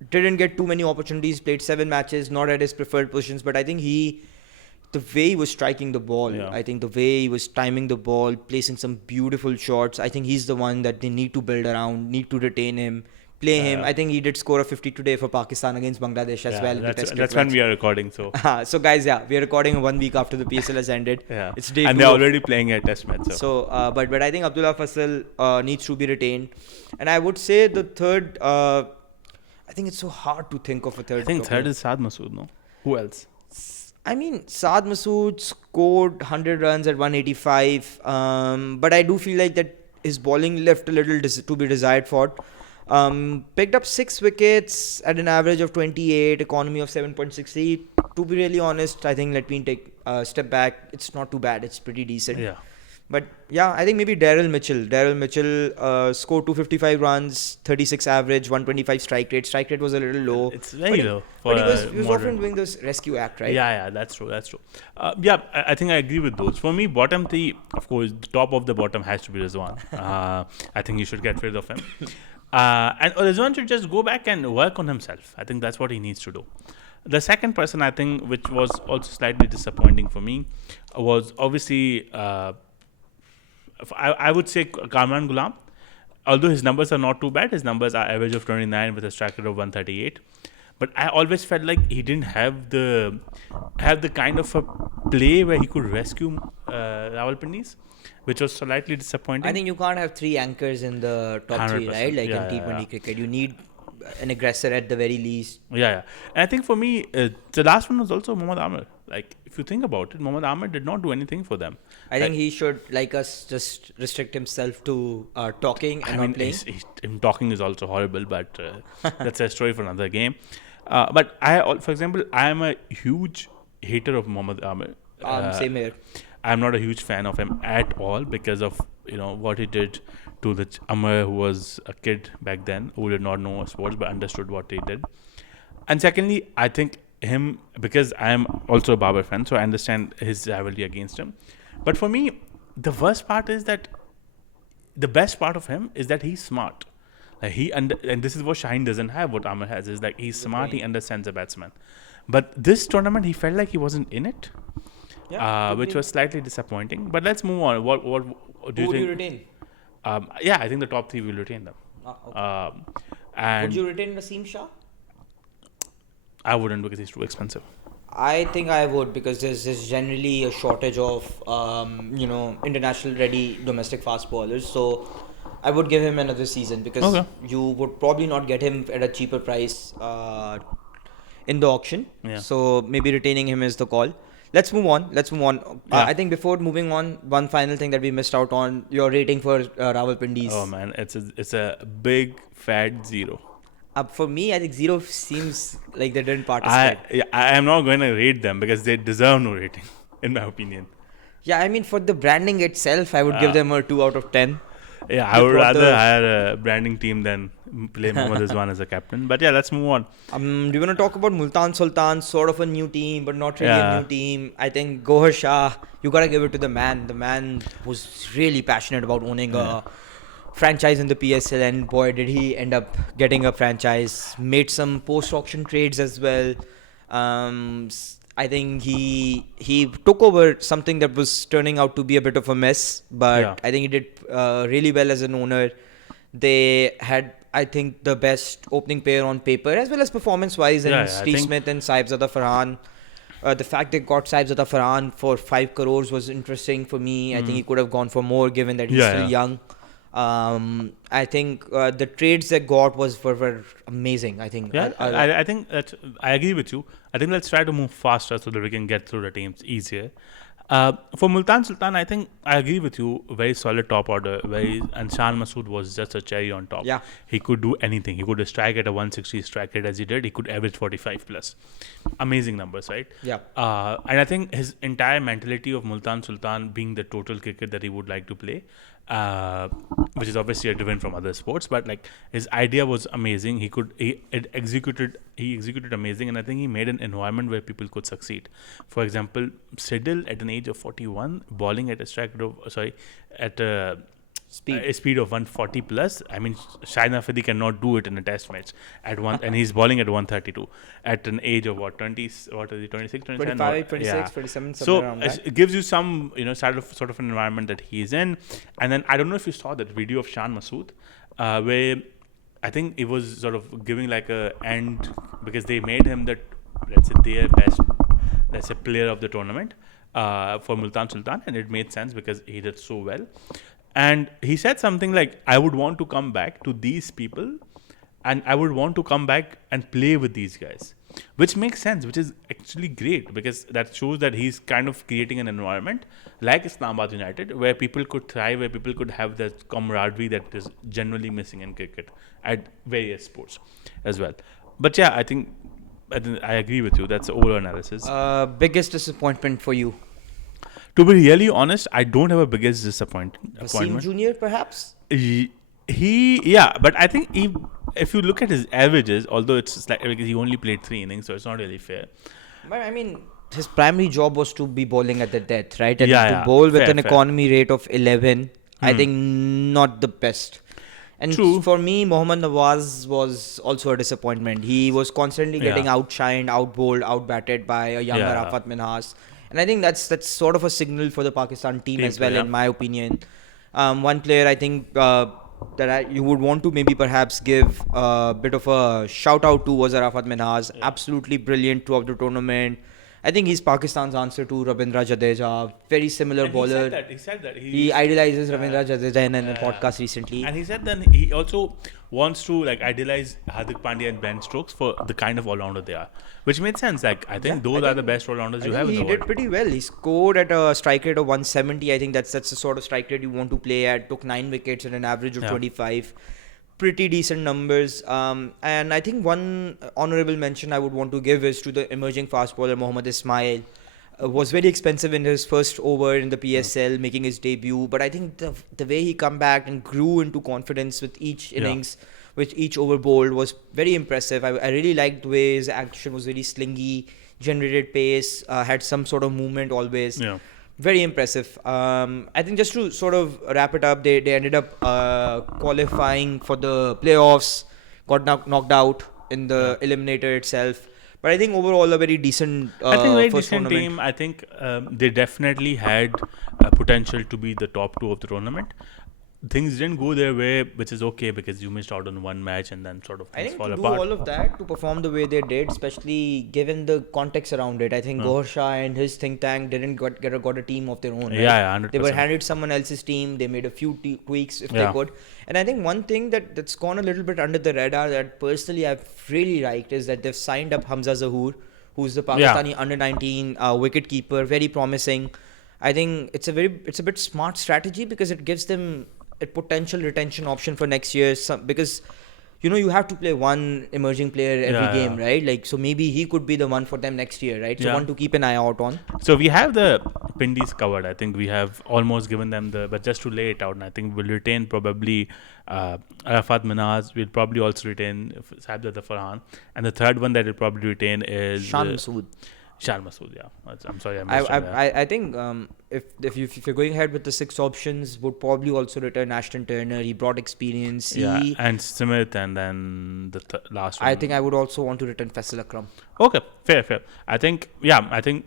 didn't get too many opportunities, played 7 matches, not at his preferred positions, but I think the way he was striking the ball, I think the way he was timing the ball, placing some beautiful shots, I think he's the one that they need to build around, need to retain him, play him. I think he did score a 50 today for Pakistan against Bangladesh as well. That's when we are recording. So guys, we are recording 1 week after the PSL has ended. It's day 2. And they're already playing a test match. But I think Abdullah Fazal needs to be retained. And I would say the third, I think it's so hard to think of a third. I think third is Saad Masood, no? Who else? I mean, Saad Masood scored 100 runs at 185, but I do feel like that his bowling left a little to be desired for. Picked up 6 wickets at an average of 28, economy of 7.60. To be really honest, I think let me take a step back. It's not too bad. It's pretty decent. Yeah. But yeah, I think maybe Daryl Mitchell. Daryl Mitchell scored 255 runs, 36 average, 125 strike rate. Strike rate was a little low. It's very low for But he was a he was modern. often doing this rescue act, right? Yeah, that's true. That's true. Yeah, I think I agree with those. For me, bottom three, of course, the top of the bottom has to be Rizwan. I think you should get rid of him. And Rizwan should just go back and work on himself. I think that's what he needs to do. The second person, I think, which was also slightly disappointing for me, was obviously, I would say, Kamran Gulam. Although his numbers are not too bad, his numbers are average of 29 with a strike rate of 138. But I always felt like he didn't have the kind of a play where he could rescue Rawalpindis, which was slightly disappointing. I think you can't have three anchors in the top three, 100%. right? Like Yeah, in T20 cricket, you need an aggressor at the very least. Yeah. And I think for me, the last one was also Mohammad Amir. Like, if you think about it, Mohammad Amir did not do anything for them. I think he should, like us, just restrict himself to talking and not playing. Him talking is also horrible, but that's a story for another game. But for example, I am a huge hater of Mohammad Amir. Same here. I'm not a huge fan of him at all because of what he did to the Amir, who was a kid back then who did not know sports but understood what he did. And secondly, I think him, because I am also a Babar fan, so I understand his rivalry against him. But for me, the worst part is that the best part of him is that he's smart. Like and this is what Shaheen doesn't have. What Amir has is like he's smart. He understands the batsman. But this tournament, he felt like he wasn't in it, which was slightly disappointing. But let's move on. What do you think? Who would you retain? Yeah, I think the top three will retain them. Okay. And Would you retain Naseem Shah? I wouldn't because he's too expensive. I think I would, because there's generally a shortage of international ready domestic fast bowlers. So I would give him another season, because you would probably not get him at a cheaper price in the auction. Yeah. So maybe retaining him is the call. Let's move on. Yeah. I think before moving on, one final thing that we missed out on: your rating for Rawalpindis. Oh man, it's a big fat 0. For me, I think 0 seems like they didn't participate. I am not going to rate them because they deserve no rating, in my opinion. Yeah, I mean, for the branding itself, I would give them a 2 out of 10. Yeah, I would rather hire a branding team than play Mohammad Rizwan as a captain. But yeah, let's move on. Do you want to talk about Multan Sultan, sort of a new team, but not really a new team? I think Gohar Shah, you got to give it to the man who's really passionate about owning a franchise in the PSL, and boy, did he end up getting a franchise. Made some post-auction trades as well. I think he took over something that was turning out to be a bit of a mess, but I think he did really well as an owner. They had, I think, the best opening pair on paper as well as performance-wise, and Steve Smith and Saibzada Farhan. The fact they got Saibzada Farhan for 5 crores was interesting for me. I think he could have gone for more, given that he's still young. I think the trades they got were amazing. I think. Yeah, I think that I agree with you. I think let's try to move faster so that we can get through the teams easier. For Multan Sultan, I think I agree with you. Very solid top order. And Shan Masood was just a cherry on top. Yeah. He could do anything. He could strike at a 160 strike rate as he did. He could average 45 plus. Amazing numbers, right? Yeah. And I think his entire mentality of Multan Sultan being the total cricket that he would like to play, which is obviously different from other sports, but like his idea was amazing. He executed amazing, and I think he made an environment where people could succeed. For example, Siddle at an age of 41, bowling at a speed of 140 plus. I mean, Shahid Afridi cannot do it in a test match and he's bowling at 132 at an age of 26, 27? 27, so around that. it gives you some, sort of an environment that he's in. And then I don't know if you saw that video of Shan Masood, where I think it was sort of giving like a end, because they made him their best, player of the tournament for Multan Sultan, and it made sense because he did so well. And he said something like, I would want to come back to these people, and I would want to come back and play with these guys, which makes sense, which is actually great, because that shows that he's kind of creating an environment like Islamabad United where people could thrive, where people could have that camaraderie that is generally missing in cricket at various sports as well. But yeah, I think I agree with you. That's the overall analysis. Biggest disappointment for you? To be really honest, I don't have a biggest Wasim appointment. Junior, perhaps. Yeah, but I think if you look at his averages, although it's like because he only played 3 innings, so it's not really fair. But I mean, his primary job was to be bowling at the death, right? And Yeah, to yeah, bowl with fair, an fair. economy rate of 11, I Hmm. think not the best. And True. for me, Mohammad Nawaz was also a disappointment. He was constantly getting Yeah, outshined, outbowled, outbatted by a young yeah, Arafat Minhas. And I think that's sort of a signal for the Pakistan team team as well, player. in my opinion. One player I think you would want to maybe perhaps give a bit of a shout out to was Arafat Minhas. Yeah. Absolutely brilliant throughout the tournament. I think he's Pakistan's answer to Ravindra Jadeja. Very similar And bowler. he said that He idolizes Ravindra Jadeja in a yeah. podcast recently. And he said then he also wants to like idealize Hardik Pandya and Ben Stokes for the kind of all-rounder they are, which made sense. Like I think those are the best all-rounders you have in the He did world. pretty well. He scored at a strike rate of 170. I think that's the sort of strike rate you want to play at. Took 9 wickets at an average of Yeah. 25. Pretty decent numbers. And I think one honorable mention I would want to give is to the emerging fast bowler Mohammad Ismail. Was very expensive in his first over in the PSL, making his debut. But I think the way he come back and grew into confidence with each innings, with each over bowled, was very impressive. I really liked the way his action was very slingy, generated pace, had some sort of movement always. Yeah. Very impressive. I think just to sort of wrap it up, they ended up qualifying for the playoffs, got knocked out in the eliminator itself. But I think overall a very decent I think very first decent tournament. team. I think they definitely had potential to be the top two of the tournament. Things didn't go their way, which is okay because you missed out on one match and then sort of I things think fall to do apart. all of that, to perform the way they did, especially given the context around it, I think Gohar Shah and his think tank didn't got a team of their own. Right? Yeah, 100%. They were handed someone else's team. They made a few tweaks if they Yeah. could. And I think one thing that's gone a little bit under the radar that personally I've really liked is that they've signed up Hamza Zahoor, who's the Pakistani under 19 wicket keeper, very promising. I think it's a bit smart strategy because it gives them a potential retention option for next year. Because you have to play one emerging player every Yeah, game, yeah. right? Like so maybe he could be the one for them next year, right? So Yeah. one to keep an eye out on. So we have the Pindis covered. I think we have almost given them but just to lay it out, and I think we'll retain probably Arafat Minhas. We'll probably also retain Saibzada Farhan, and the third one that we'll probably retain is Shan Masood. Shan Masood. Yeah, I'm sorry, I missed that. I think if you're going ahead with the 6 options, would probably also return Ashton Turner. He brought experience. Yeah, and Smith, and then the last one. I think I would also want to return Faisal Akram. Okay, fair. I think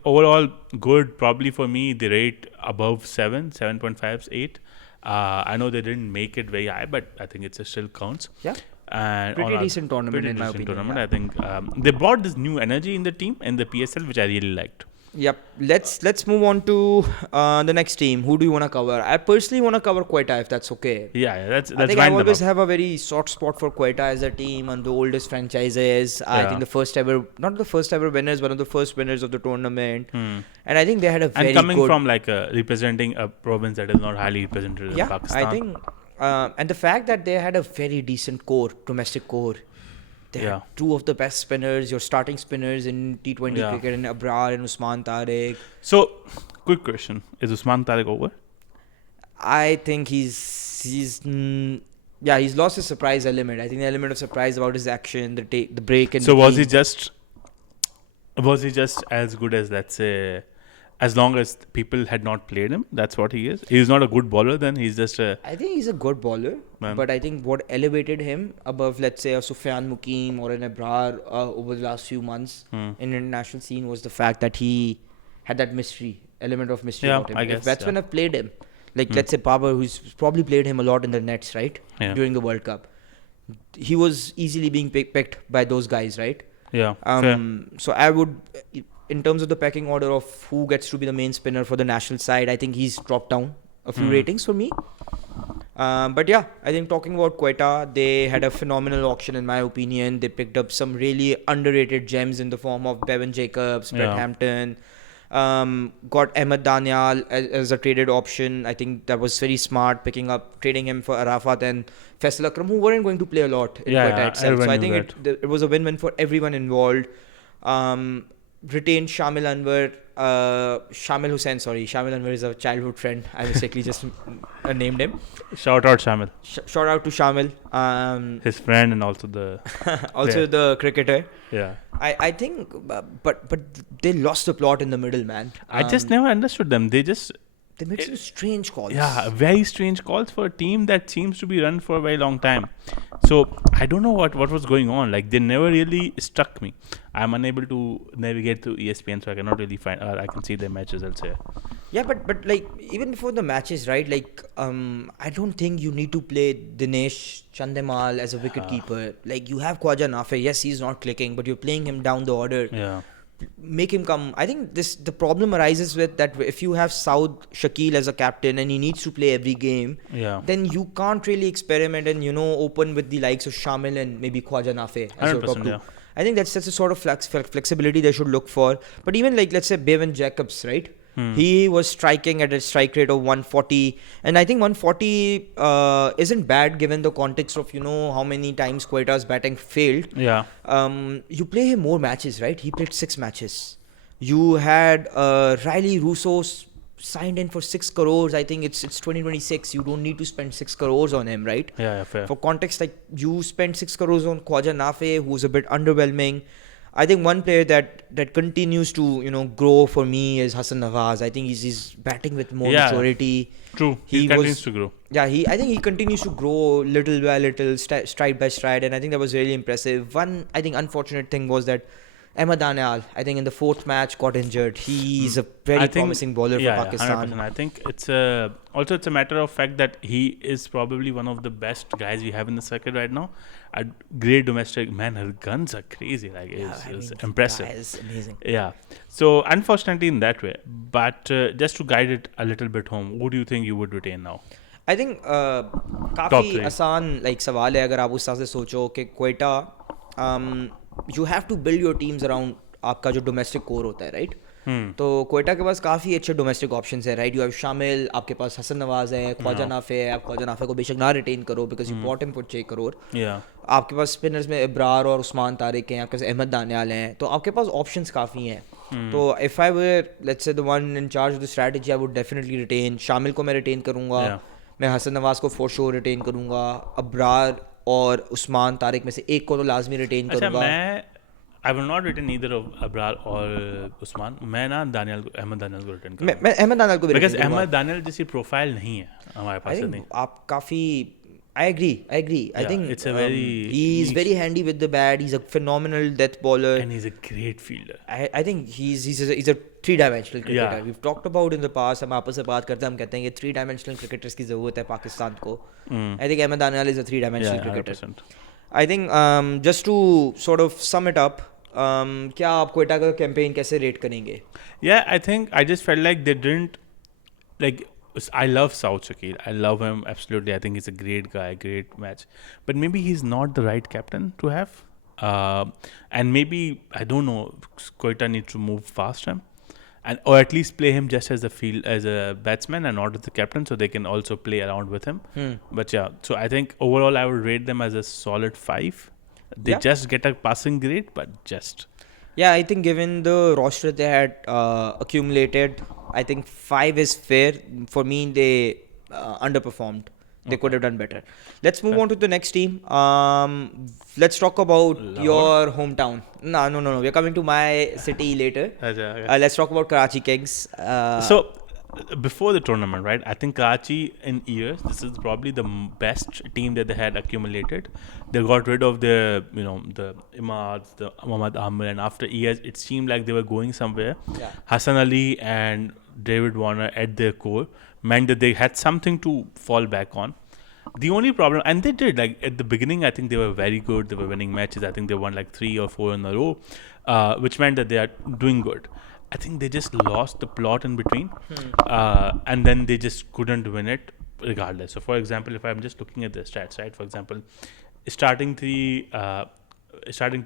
overall good. Probably for me, they rate above 7.5, 8. I know they didn't make it very high, but I think it still counts. Yeah. And Pretty on a decent tournament in my decent opinion. tournament. I think they brought this new energy in the team in the PSL, which I really liked. Yep. Let's move on to the next team. Who do you want to cover? I personally want to cover Quetta if that's okay. Yeah, that's I think I always have a very soft spot for Quetta as a team and the oldest franchises. I Yeah. think not the first ever winners, one of the first winners of the tournament. And I think they had a very And coming good. from like representing a province that is not highly represented in Pakistan. I think, and the fact that they had a very decent domestic core. They had two of the best spinners, your starting spinners in T20 cricket, and Abrar and Usman Tariq. So, quick question: is Usman Tariq over? I think he's lost his surprise element. I think the element of surprise about his action, the break, and So was he just as good as, let's say, as long as people had not played him? That's what he is. He's not a good bowler. Then he's just a. I think he's a good bowler, but I think what elevated him above, let's say, a Sufyan Mukim or an Abrar over the last few months in international scene was the fact that he had that element of mystery about him. I guess. If batsmen have played him, like let's say Babar, who's probably played him a lot in the nets, right, during the World Cup, he was easily being picked by those guys, right? Yeah. So I would, in terms of the pecking order of who gets to be the main spinner for the national side, I think he's dropped down a few ratings for me. But yeah, I think talking about Quetta, they had a phenomenal auction in my opinion. They picked up some really underrated gems in the form of Bevan Jacobs, Brett Hampton. Got Ahmed Daniel as a traded option. I think that was very smart, trading him for Arafat and Faisal Akram, who weren't going to play a lot in Quetta itself. So I think it was a win-win for everyone involved. retained Shamil Anwar, Shamil Hussain. Sorry, Shamil Anwar is a childhood friend. I mistakenly just named him. Shout out Shamil, Shout out to Shamil. his friend, and also the Also the cricketer. yeah. I think, but they lost the plot in the middle, man. I just never understood them. They made some strange calls. Yeah, very strange calls for a team that seems to be run for a very long time. So I don't know what was going on. Like, they never really struck me. I'm unable to navigate through ESPN, so I cannot really find. I can see their match results here. Yeah, but like even before the matches, right? Like I don't think you need to play Dinesh Chandimal as a wicket keeper. Like you have Khwaja Nafe. Yes, he's not clicking, but you're playing him down the order. Yeah. Make him come. I think the problem arises with that if you have Saud Shakil as a captain and he needs to play every game, Yeah. then you can't really experiment and open with the likes of Shamil and maybe Khwaja Nafe as your top 100%, two. yeah. I think that's a sort of flexibility they should look for. But even like let's say Bevan Jacobs, right? He was striking at a strike rate of 140, and I think 140 isn't bad given the context of how many times Queta's batting failed. Yeah. You play him more matches, right? He played 6 matches. You had Riley Russo signed in for 6 crores. I think it's 2026. You don't need to spend 6 crores on him, right? Yeah, fair. For context, like you spent 6 crores on Khwaja Nafe, who's a bit underwhelming. I think one player that continues to grow for me is Hassan Nawaz. I think he's batting with more maturity. True. He continues to grow. Yeah, I think he continues to grow little by little, stride by stride, and I think that was really impressive. One, I think, unfortunate thing was that Ahmed Daniel, I think in the 4th match, got injured. He's a very promising bowler for Pakistan. 100%. I think it's a matter of fact that he is probably one of the best guys we have in the circuit right now. A great domestic man. Her guns are crazy. Like it's impressive. That is amazing. Yeah. So unfortunately in that way, but just to guide it a little bit home, who do you think you would retain now? I think काफी आसान like सवाल है अगर आप उस तरह से सोचो कि Quetta you have to build your teams around आपका जो domestic core होता है, right? तो क्वेटा के पास काफ़ी अच्छे डोमेस्टिक ऑप्शंस है, राइट? यू हैव शामिल, आपके पास हसन नवाज है, ख्वाजा नाफे है. आप ख्वाजा नाफे को बेशक ना रिटेन करो because you bought him for 6 crore. आपके पास स्पिनर्स में इब्रार और उस्मान तारिक हैं, आपके पास अहमद दानियाल हैं, तो आपके पास ऑप्शंस काफ़ी हैं. तो if I were let's say the one in charge of the strategy, I would definitely retain. शामिल को मैं रिटेन करूँगा, मैं हसन नवाज को फॉर श्योर रिटेन करूँगा, अब्रार और उस्मान तारिक में से एक को तो लाजमी रिटेन करूँगा. I will not retain either of Abrar or Usman. मैं ना अहमद दानियल को रिटेन करूँगा. मैं अहमद दानियल को भी Because अहमद दानियल जैसी प्रोफाइल नहीं है हमारे पास. नहीं. आप काफ़ी I agree. I think it's a very he's very handy with the bat. He's a phenomenal death bowler, and he's a great fielder. I think he's a 3-dimensional cricketer. We've talked about in the past. हम आपस से बात करते हैं, हम कहते हैं कि 3-dimensional cricketers की ज़रूरत है पाकिस्तान को. I think Ahmed Daniel is a 3-dimensional cricketer. 100%. I think just to sort of sum it up, क्या आप क्वेटा का कैंपेन कैसे रेट करेंगे? Yeah, I think I just felt like they didn't like. I love Saud Shakil. I love him absolutely. I think he's a great guy, great match. But maybe he's not the right captain to have. And maybe I don't know. Quetta needs to move past him, or at least play him just as a batsman and not as the captain, so they can also play around with him. But yeah, so I think overall I would rate them as a solid 5. They just get a passing grade, but just. Yeah, I think given the roster they had accumulated, I think 5 is fair. For me, they underperformed. They could have done better. Let's move on to the next team. Let's talk about your hometown. No. We're coming to my city later. Let's talk about Karachi Kings. So, before the tournament, right? I think Karachi in years, this is probably the best team that they had accumulated. They got rid of the Imads, the Mohammad Amir, and after years, it seemed like they were going somewhere. Hassan Ali and David Warner at their core meant that they had something to fall back on. The only problem, and they did, like at the beginning, I think they were very good. They were winning matches. I think they won like 3 or 4 in a row, which meant that they are doing good. I think they just lost the plot in between, and then they just couldn't win it regardless. So, for example, if I'm just looking at the stats, right? For example, starting 2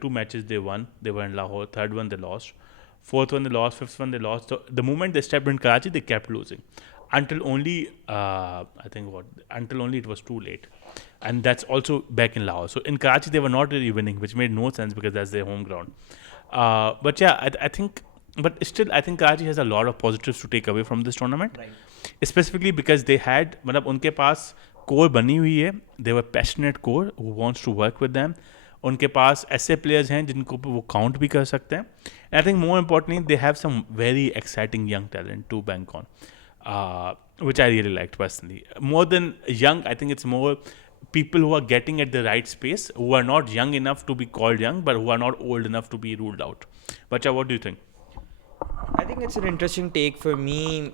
matches they won. They were in Lahore. 3rd one they lost. 4th one they lost. 5th one they lost. So the moment they stepped in Karachi, they kept losing until only it was too late, and that's also back in Lahore. So in Karachi they were not really winning, which made no sense because that's their home ground. But yeah, I think But still, I think Karachi has a lot of positives to take away from this tournament. Right. Specifically because they had, मतलब उनके पास core बनी हुई है. They were passionate core who wants to work with them. उनके पास ऐसे players हैं जिनको वो count भी कर सकते हैं. And I think more importantly, they have some very exciting young talent to bank on, which I really liked personally. More than young, I think it's more people who are getting at the right space, who are not young enough to be called young, but who are not old enough to be ruled out. Bacha, what do you think? I think it's an interesting take for me.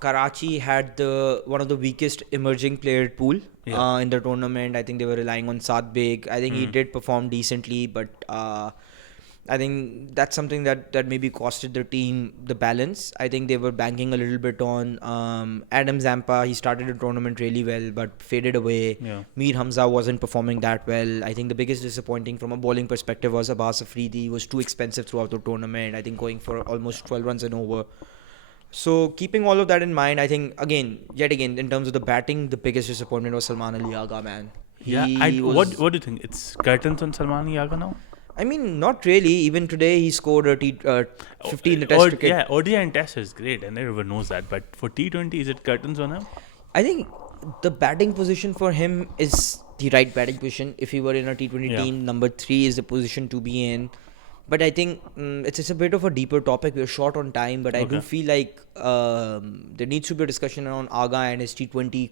Karachi had one of the weakest emerging player pool in the tournament. I think they were relying on Saad Beg. I think he did perform decently, but I think that's something that maybe costed the team the balance. I think they were banking a little bit on Adam Zampa. He started the tournament really well, but faded away. Yeah. Mir Hamza wasn't performing that well. I think the biggest disappointing from a bowling perspective was Abbas Afridi. He was too expensive throughout the tournament. I think going for almost 12 runs and over. So keeping all of that in mind, I think yet again, in terms of the batting, the biggest disappointment was Salman Ali Agha, man. What do you think? It's curtains on Salman Yaga now? I mean, not really. Even today, he scored 50 in the Test cricket. Yeah, ODI and Test is great, and everyone knows that. But for T20, is it curtains on him? I think the batting position for him is the right batting position. If he were in a T20 team, number 3 is the position to be in. But I think it's a bit of a deeper topic. We're short on time, but I do feel like there needs to be a discussion around Agha and his T20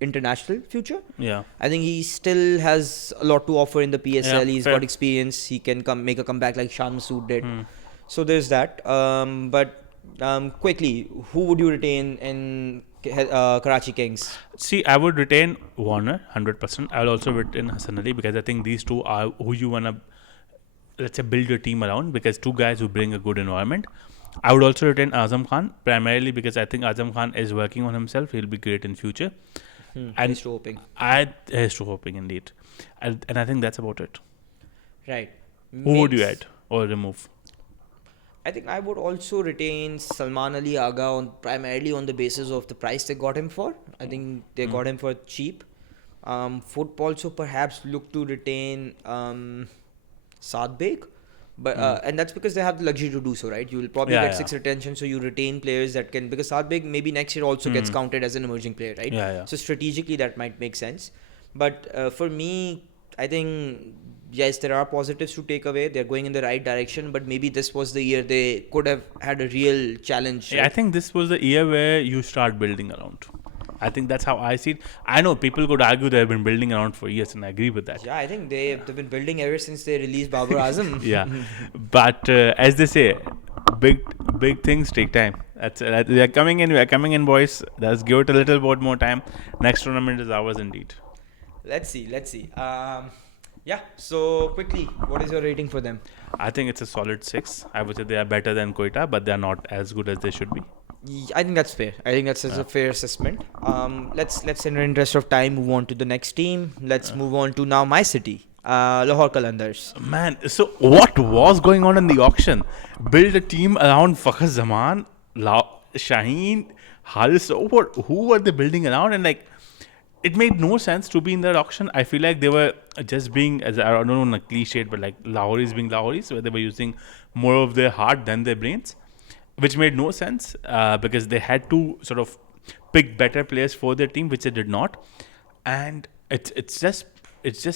international future. Yeah. I think he still has a lot to offer in the PSL. Yeah, He's fair. got experience. He can make a comeback like Shan Masood did. So there's that. But quickly, who would you retain in Karachi Kings? See, I would retain Warner 100%. I'll also retain Hassan Ali because I think these two are who you wanna, let's say, build your team around, because two guys who bring a good environment. I would also retain Azam Khan primarily because I think Azam Khan is working on himself. He'll be great in future. Here's to hoping. Here's to hoping indeed. And I think that's about it. Right. Who would you add or remove? I think I would also retain Salman Ali Agha primarily on the basis of the price they got him for. I think they got him for cheap. Would also perhaps look to retain Saad Beg. But and that's because they have the luxury to do so, right? You will probably get 6 retention, so you retain players that can, because Saad Beg maybe next year also gets counted as an emerging player, right? Yeah. So strategically that might make sense. But for me, I think yes, there are positives to take away. They're going in the right direction, but maybe this was the year they could have had a real challenge. Yeah, I think this was the year where you start building around. I think that's how I see it. I know people could argue they've been building around for years, and I agree with that. Yeah, I think they've been building ever since they released Babar Azam. Yeah, but as they say, big things take time. We are coming in, boys. Let's give it a little bit more time. Next tournament is ours indeed. Let's see. Yeah, so quickly, what is your rating for them? I think it's a solid 6. I would say they are better than Quetta, but they are not as good as they should be. I think that's fair. I think that's a fair assessment. Let's in the interest of time move on to the next team. Let's move on to now my city, Lahore Qalandars. Man, so what was going on in the auction? Build a team around Fakhar Zaman, Shaheen, Haris. Who were they building around? And like, it made no sense to be in that auction. I feel like they were just being, as I don't know, cliched, but like Lahoris being Lahoris, where they were using more of their heart than their brains, which made no sense because they had to sort of pick better players for their team, which they did not. And it just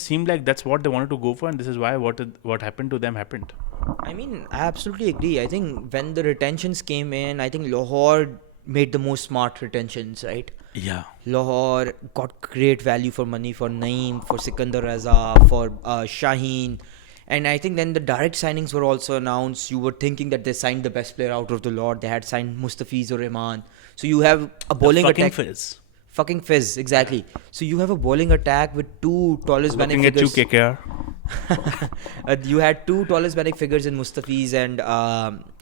seemed like that's what they wanted to go for, and this is why what happened to them happened. I mean, I absolutely agree. I think when the retentions came in, I think Lahore made the most smart retentions, right? Yeah. Lahore got great value for money for Naeem, for Sikandar Raza, for Shaheen. And I think then the direct signings were also announced. You were thinking that they signed the best player out of the lot. They had signed Mustafiz or Rahman. So you have a bowling attack. Fucking Fizz, exactly. So you have a bowling attack with two tallest Bannick figures. Looking at you, KKR. You had two tallest Bannick figures in Mustafiz and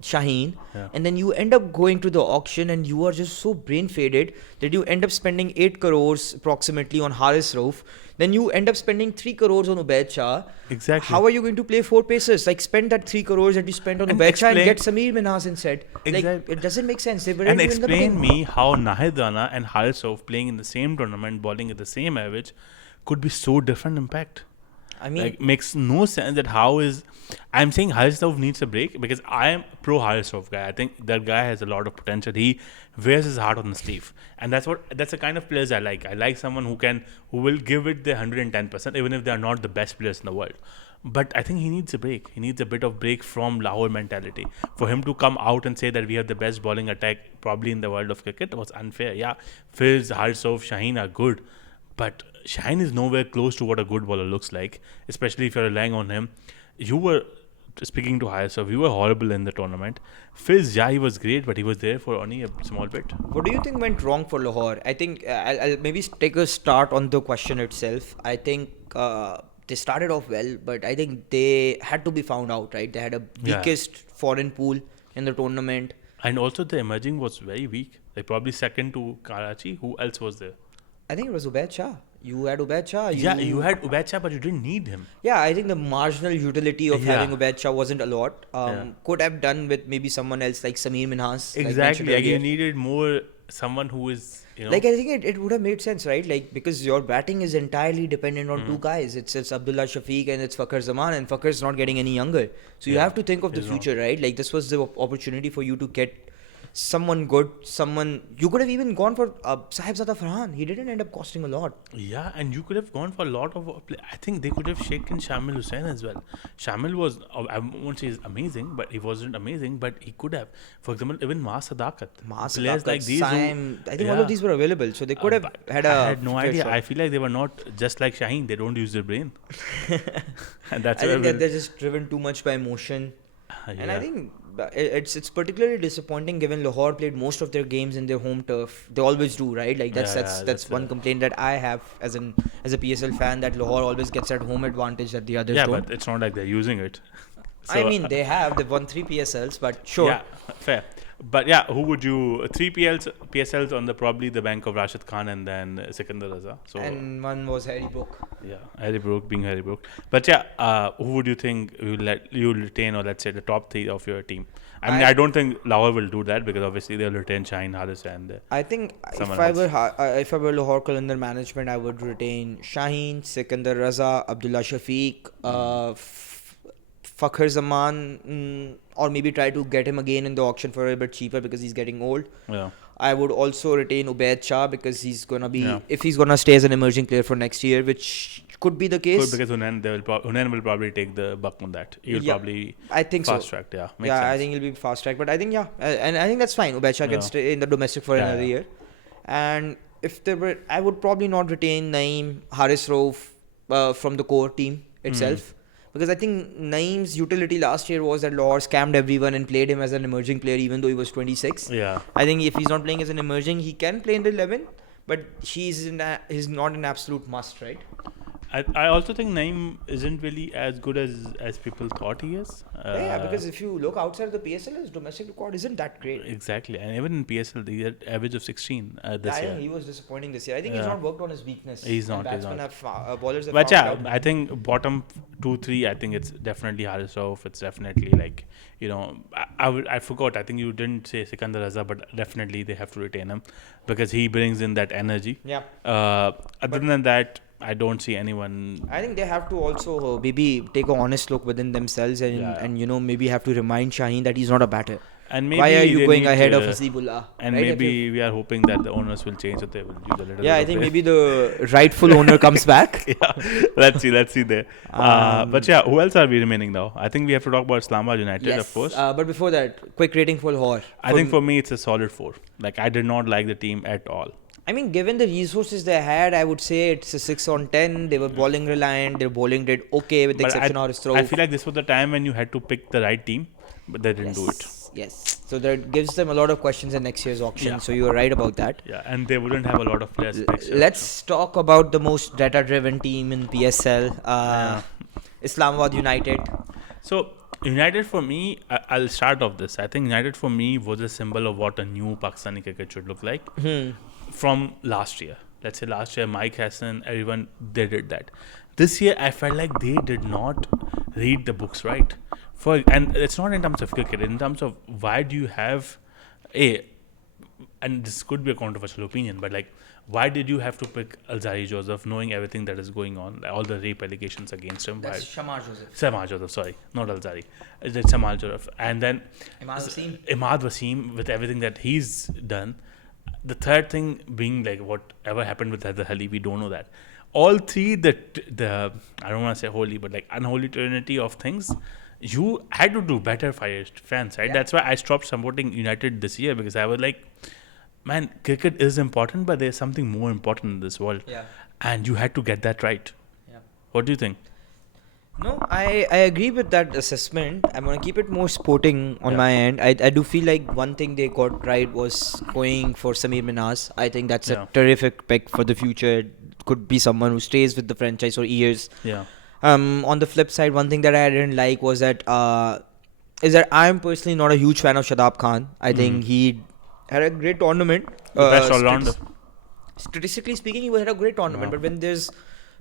Shaheen. Yeah. And then you end up going to the auction and you are just so brain faded that you end up spending 8 crores approximately on Haris Rauf. Then you end up spending 3 crores on Ubaid Shah. Exactly. How are you going to play 4 pacers? Like, spend that 3 crores that you spent on Ubaid Shah and get Sameer Minhas instead. Exactly. Like, it doesn't make sense. They And explain me how Nahid Rana and Haris Rauf playing in the same tournament, bowling at the same average, could be so different impact. I mean, Like, makes no sense that how is. I'm saying Harisov needs a break because I am pro Harisov guy. I think that guy has a lot of potential. He wears his heart on the sleeve, and that's the kind of players I like. I like someone who will give it their 110%, even if they are not the best players in the world. But I think he needs a break. He needs a bit of break from Lahore mentality. For him to come out and say that we have the best bowling attack probably in the world of cricket was unfair. Yeah, Fizz, Harisov, Shaheen are good, but Shaheen is nowhere close to what a good bowler looks like, especially if you're relying on him. You were, speaking to Harisov, you were horrible in the tournament. Fizz, yeah, he was great, but he was there for only a small bit. what do you think went wrong for Lahore? I think I'll maybe take a start on the question itself. I think they started off well, but I think they had to be found out, right? They had a Yeah. weakest foreign pool in the tournament. And also the emerging was very weak. Like probably second to Karachi. Who else was there? I think it was Ubaid Shah. You had Ubaid Shah. Yeah, you had Ubaid Shah, but you didn't need him. Yeah, I think the marginal utility of Yeah. having Ubaid Shah wasn't a lot. Yeah. Could have done with maybe someone else like Sameer Minhas. Exactly. Like you earlier. needed more someone who is, Like I think it would have made sense, right? Like because your batting is entirely dependent on two guys. It's Abdullah Shafiq and it's Fakhar Zaman, and Fakhar's not getting any younger. So you Yeah, have to think of the he's not. future, right? Like this was the opportunity for you to get someone good, someone you could have even gone for Sahibzada Farhan. He didn't end up costing a lot. Yeah, and you could have gone for a lot of. I think they could have shaken Shamil Hussain as well. Shamil was, I won't say he's amazing, but he wasn't amazing, but he could have. For example, even Ma Sadakat. Players like these. I think all of these were available, so they could have but had a. I had no fair idea. shot. I feel like they were not just like Shaheen. They don't use their brain. And that's I where think that they're just driven too much by emotion. yeah. And I think it's particularly disappointing given Lahore played most of their games in their home turf. They always do, right? Like that's one complaint that I have as a PSL fan, that Lahore always gets that home advantage that the others Yeah, don't. but it's not like they're using it. I mean, they've won 3 PSLs, but sure. Yeah, fair. But yeah, who would you three PSLs on the probably the bank of Rashid Khan and then Sikandar Raza. So And one was Harry Brook. yeah, Harry Brook being Harry Brook. But yeah, who would you think you'll retain, or let's say the top three of your team? I mean, I don't think Lahore will do that because obviously they'll retain Shaheen, Haris, and I think someone if I were Lahore Qalandar management, I would retain Shaheen, Sikandar Raza, Abdullah Shafiq, Fakhar Zaman, or maybe try to get him again in the auction for a bit cheaper because he's getting old. yeah. I would also retain Ubaid Shah because he's gonna be, Yeah. if he's gonna stay as an emerging player for next year, which could be the case. Good, because Hunain will probably take the buck on that. He'll Yeah, probably I think fast so. tracked. Yeah, I makes sense. think he'll be fast track. But I think and I think that's fine. Ubaid Shah Yeah. can stay in the domestic for Yeah, another yeah. year. And if there were, I would probably not retain Naeem, Haris Rauf from the core team itself. Because I think Naeem's utility last year was that Lahore scammed everyone and played him as an emerging player even though he was 26. Yeah. I think if he's not playing as an emerging, he can play in the 11, but he's not an absolute must, right? I also think Naeem isn't really as good as people thought he is. Yeah, because if you look outside of the PSL, his domestic record isn't that great. Exactly, and even in PSL, they had average of 16 this I year. think he was disappointing this year. I think he's Yeah. not worked on his weakness. He's And not, he's batsmen not. have bowlers have But found yeah, it out. I think bottom 2-3. I think it's definitely Haris Rauf. It's definitely like, I forgot. I think you didn't say Sikandar Raza, but definitely they have to retain him because he brings in that energy. Yeah. Other than that, I don't see anyone. I think they have to also maybe take an honest look within themselves and maybe have to remind Shaheen that he's not a batter. And maybe Why are you they going need, ahead of Hasibullah? And right? maybe we are hoping that the owners will change, so they will use a little. Yeah, bit I of think it. maybe the rightful owner comes back. Yeah, let's see there. But yeah, who else are we remaining now? I think we have to talk about Islamabad United, Yes. of course. But before that, quick rating for Lahore. I think for me it's a solid 4. Like, I did not like the team at all. I mean, given the resources they had, I would say it's a 6 on 10. They were bowling reliant. Their bowling did okay with the exception of Haris Rauf. I feel like this was the time when you had to pick the right team, but they didn't do it. Yes. So that gives them a lot of questions in next year's auction. Yeah. So you are right about that. Yeah, and they wouldn't have a lot of players next year. Let's talk about the most data-driven team in PSL, Islamabad United. So United for me, I'll start off this. I think United for me was a symbol of what a new Pakistani cricket should look like from last year. Let's say last year, Mike Hassan, everyone, they did that. This year, I felt like they did not read the books right. And it's not in terms of cricket, in terms of why do you have and this could be a controversial opinion, but like, why did you have to pick Alzari Joseph, knowing everything that is going on, all the rape allegations against him? That's Shamar Joseph. Samar Joseph, sorry, not Alzari. It's Samar Joseph, and then Imad Wasim, with everything that he's done. The third thing being like whatever happened with Heather Ali, we don't know that. All three, the I don't want to say holy, but like unholy trinity of things, you had to do better for your fans, right? Yeah. That's why I stopped supporting United this year, because I was like, man, cricket is important, but there's something more important in this world, Yeah. and you had to get that right. Yeah. What do you think? No, I agree with that assessment. I'm gonna keep it more sporting on Yeah. my end. I do feel like one thing they got right was going for Samir Minhas. I think that's Yeah. a terrific pick for the future. It could be someone who stays with the franchise for years. Yeah. On the flip side, one thing that I didn't like was that I'm personally not a huge fan of Shadab Khan. I think he had a great tournament. The best all-rounder. Statistically speaking, he had a great tournament. Yeah. But when there's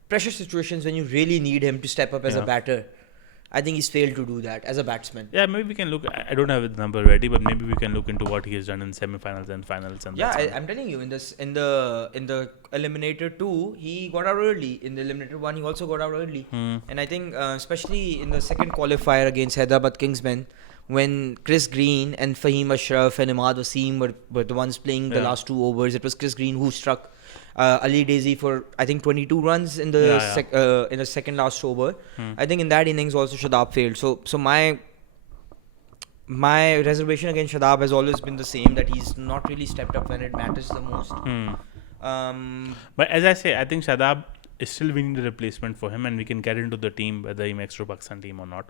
pressure situations, when you really need him to step up as a Yeah. batter, I think he's failed to do that as a batsman. Yeah, maybe we can look. I don't have the number ready, but maybe we can look into what he has done in semi-finals and finals. And Yeah, that's I'm telling you, in the Eliminator 2, he got out early. In the Eliminator 1, he also got out early. And I think, especially in the second qualifier against Hyderabad Kingsmen, when Chris Green and Fahim Ashraf and Imad Wasim were the ones playing the Yeah. last 2 overs, it was Chris Green who struck Ali Daisy for, I think, 22 runs in the in the second last over. I think in that innings also Shadab failed. So my reservation against Shadab has always been the same, that he's not really stepped up when it matters the most. But as I say, I think Shadab is still we need a replacement for him, and we can get into the team whether he makes to Pakistan team or not.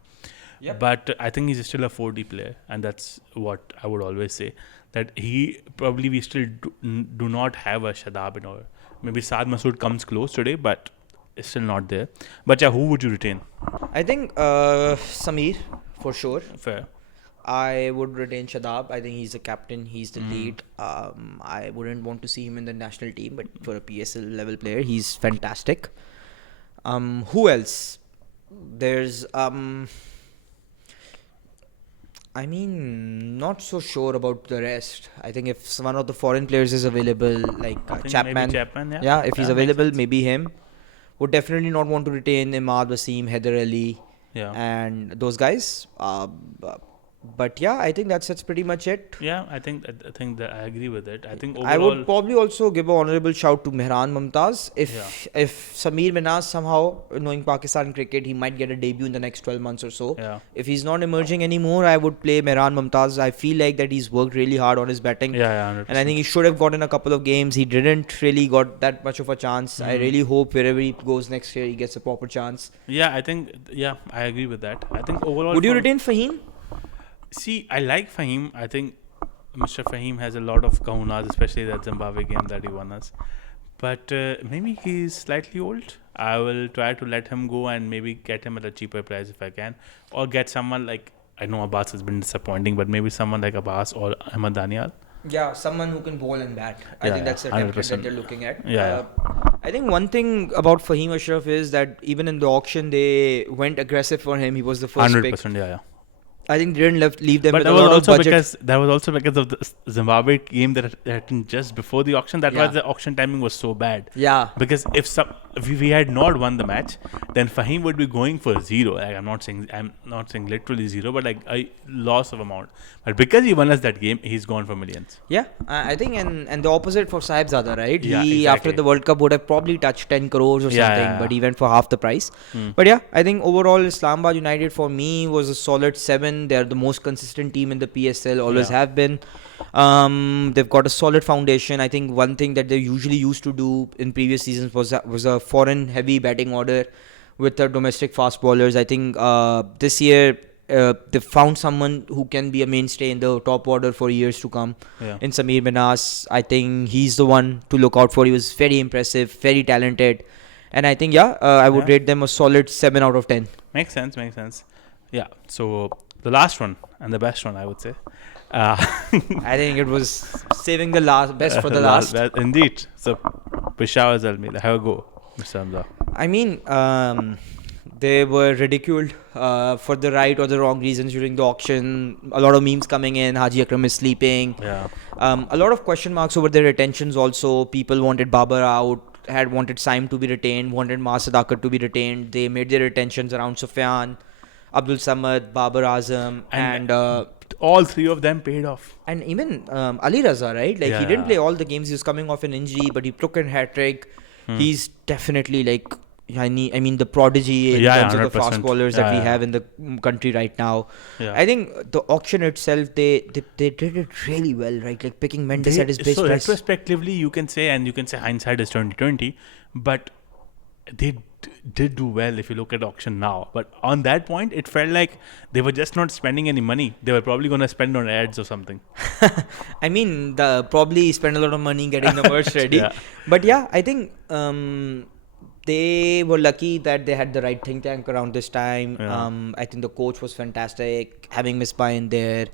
Yep. But I think he's still a 4D player, and that's what I would always say. That we still do not have a Shadab in our. Maybe Saad Masood comes close today, but it's still not there. But yeah, who would you retain? I think Samir, for sure. Fair. I would retain Shadab. I think he's the captain. He's the lead. I wouldn't want to see him in the national team, but for a PSL level player, he's fantastic. Who else? There's I mean, not so sure about the rest. I think if one of the foreign players is available, like I think Chapman, maybe Chapman, yeah. if he's Yeah, makes available, sense. maybe him. Would definitely not want to retain Imad Wasim, Heather Ali, Yeah. and those guys. But yeah, I think that's pretty much it. Yeah, I think that I agree with it. I think overall, I would probably also give an honourable shout to Mehran Mumtaz. If Samir Minhas somehow, knowing Pakistan cricket, he might get a debut in the next 12 months or so. Yeah. If he's not emerging anymore, I would play Mehran Mumtaz. I feel like that he's worked really hard on his batting. Yeah, 100%. And I think he should have gotten a couple of games. He didn't really got that much of a chance. I really hope wherever he goes next year, he gets a proper chance. Yeah, I agree with that. I think overall, Would you retain Fahim? See, I like Fahim. I think Mr. Fahim has a lot of kahunas, especially that Zimbabwe game that he won us. But maybe he's slightly old. I will try to let him go and maybe get him at a cheaper price if I can. Or get someone like, I know Abbas has been disappointing, but maybe someone like Abbas or Ahmad Daniel. Yeah, someone who can bowl and bat. I Yeah, think that's the yeah, template 100%. that they're looking at. Yeah. I think one thing about Fahim Ashraf is that even in the auction, they went aggressive for him. He was the first 100%, pick. yeah. I think they didn't leave them But with that a was lot of also budget. because of the Zimbabwe game that happened just before the auction. That's why the auction timing was so bad. Yeah. Because if we had not won the match, then Fahim would be going for zero. Like, I'm not saying literally zero, but like a loss of amount. But because he won us that game, he's gone for millions. Yeah, I think and the opposite for Sahibzada, right? Yeah, He, exactly. after the World Cup, would have probably touched 10 crores or Yeah, something, yeah, but yeah. he went for half the price. But yeah, I think overall Islamabad United for me was a solid 7. They're the most consistent team in the PSL, always Yeah. have been. They've got a solid foundation. I think one thing that they usually used to do in previous seasons was a foreign heavy batting order with their domestic fast bowlers. I think this year they found someone who can be a mainstay in the top order for years to come. Yeah. In Samir Minhas, I think he's the one to look out for. He was very impressive, very talented, and I think I would rate them a solid 7 out of 10. Makes sense. Yeah. So the last one and the best one, I would say. I think it was saving the best for the last. Indeed. So Peshawar Zalmi, have a go, Mr. Hamza. I mean, They were ridiculed for the right or the wrong reasons during the auction. A lot of memes coming in. Haji Akram is sleeping. Yeah. A lot of question marks over their retentions also. People wanted Babar out, had wanted Saim to be retained, wanted Masadakar to be retained. They made their retentions around Sufyan, Abdul Samad, Babar Azam, And and all three of them paid off. and even Ali Raza, right? Like he didn't Yeah. play all the games. He was coming off an injury, but he took a hat trick. He's definitely like I mean the prodigy in Yeah, terms of the fast 100%. bowlers that we Yeah, have in the country right now. Yeah. I think the auction itself, they did it really well, right? Like picking Mendes at his base so price. retrospectively, you can say, and you can say hindsight is 2020, but they did do well if you look at auction now. But on that point, it felt like they were just not spending any money. They were probably going to spend on ads or something. I mean, the probably spend a lot of money getting the merch ready. Yeah. But yeah, I think they were lucky that they had the right think tank around this time. Yeah. I think the coach was fantastic, having Misbah in there.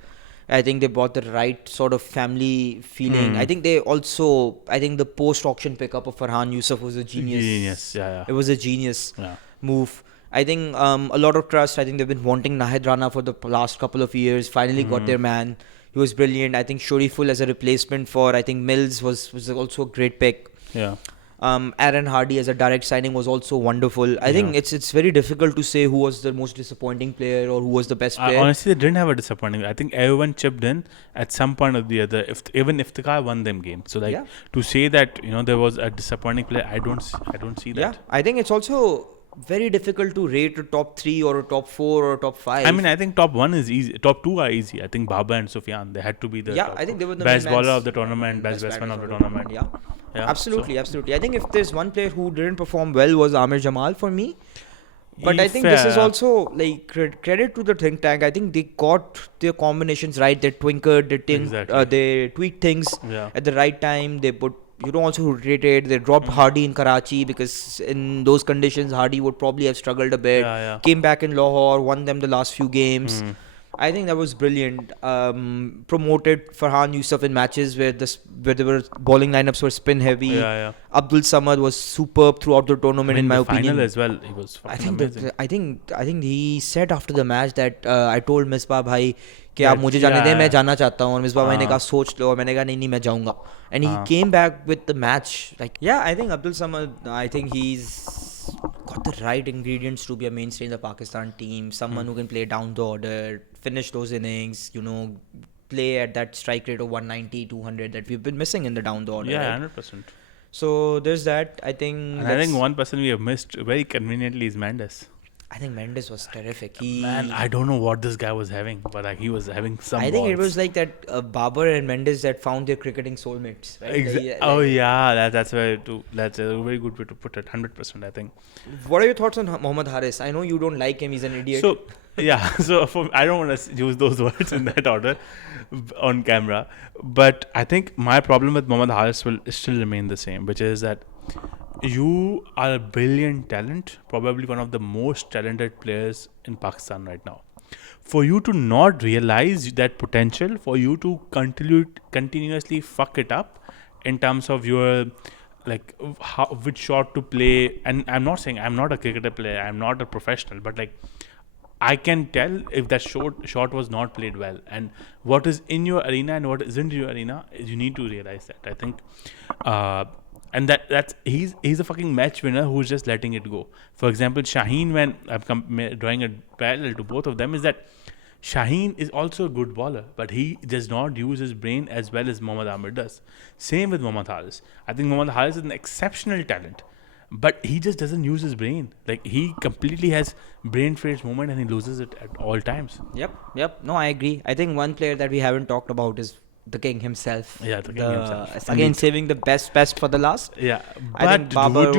I think they brought the right sort of family feeling. I think they also, I think the post-auction pickup of Farhan Yusuf was a genius. Genius, yeah. It was a genius Yeah. move. I think a lot of trust. I think they've been wanting Nahid Rana for the last couple of years. Finally got their man. He was brilliant. I think Shoriful as a replacement for, I think Mills was also a great pick. Yeah. Aaron Hardy as a direct signing was also wonderful. I think it's very difficult to say who was the most disappointing player or who was the best player. Honestly, they didn't have a disappointing. I think everyone chipped in at some point or the other. Even if the guy won them games, so like to say that there was a disappointing player, I don't see that. Yeah, I think it's also very difficult to rate a top 3 or a top 4 or a top 5. I mean, I think top 1 is easy. Top 2 are easy. I think Baba and Sufyan, they had to be the top I think they were the best main bowler mans. of the tournament, best batsman of the tournament. Yeah. Yeah, Absolutely. I think if there's one player who didn't perform well was Amir Jamal for me. But I think this is also like credit to the think tank. I think they got their combinations right. They twinkled, they tweaked things at the right time. They put also rotated. They dropped Hardy in Karachi because in those conditions Hardy would probably have struggled a bit. Came back in Lahore, won them the last few games. I think that was brilliant. Promoted Farhan Yusuf in matches where there were bowling lineups were spin heavy. Abdul Samad was superb throughout the tournament, in my opinion. Final as well, he was fucking amazing. I think he said after the match that I told Misbah bhai कि आप मुझे जाने दें, मैं जाना चाहता हूँ. और मिसबा भाई ने कहा सोच लो, और मैंने कहा नहीं मैं जाऊँगा. And he came back with the match. Like I think Abdul Samad, I think he's got the right ingredients to be a mainstay in the Pakistan team. Someone who can play down the order, finish those innings, play at that strike rate of 190, 200 that we've been missing in the down the order. Yeah, right? 100%. So there's that. I think one person we have missed very conveniently is Mendes. I think Mendes was terrific. Man, I don't know what this guy was having, but he was having some. I think it was like that Babar and Mendes that found their cricketing soulmates. Right? That's a very good way to put it. 100%, I think. What are your thoughts on Mohammad Haris? I know you don't like him. He's an idiot. So I don't want to use those words in that order on camera, but I think my problem with Mohammad Haris will still remain the same, which is that you are a brilliant talent, probably one of the most talented players in Pakistan right now. For you to not realize that potential, for you to continuously fuck it up in terms of your which shot to play, and I'm not saying I'm not a cricketer player, I'm not a professional, but I can tell if that shot was not played well, and what is in your arena and what isn't in your arena, you need to realize that. I think and that's he's a fucking match winner who's just letting it go. For example, Shaheen, when I'm drawing a parallel to both of them, is that Shaheen is also a good bowler, but he does not use his brain as well as Mohammad Amir does. Same with Mohammad Haris. I think Mohammad Haris is an exceptional talent, but he just doesn't use his brain. Like, he completely has brain phase moment and he loses it at all times. Yep. No, I agree. I think one player that we haven't talked about is the king himself. Yeah, the king himself. Again, saving the best for the last. Yeah, I think but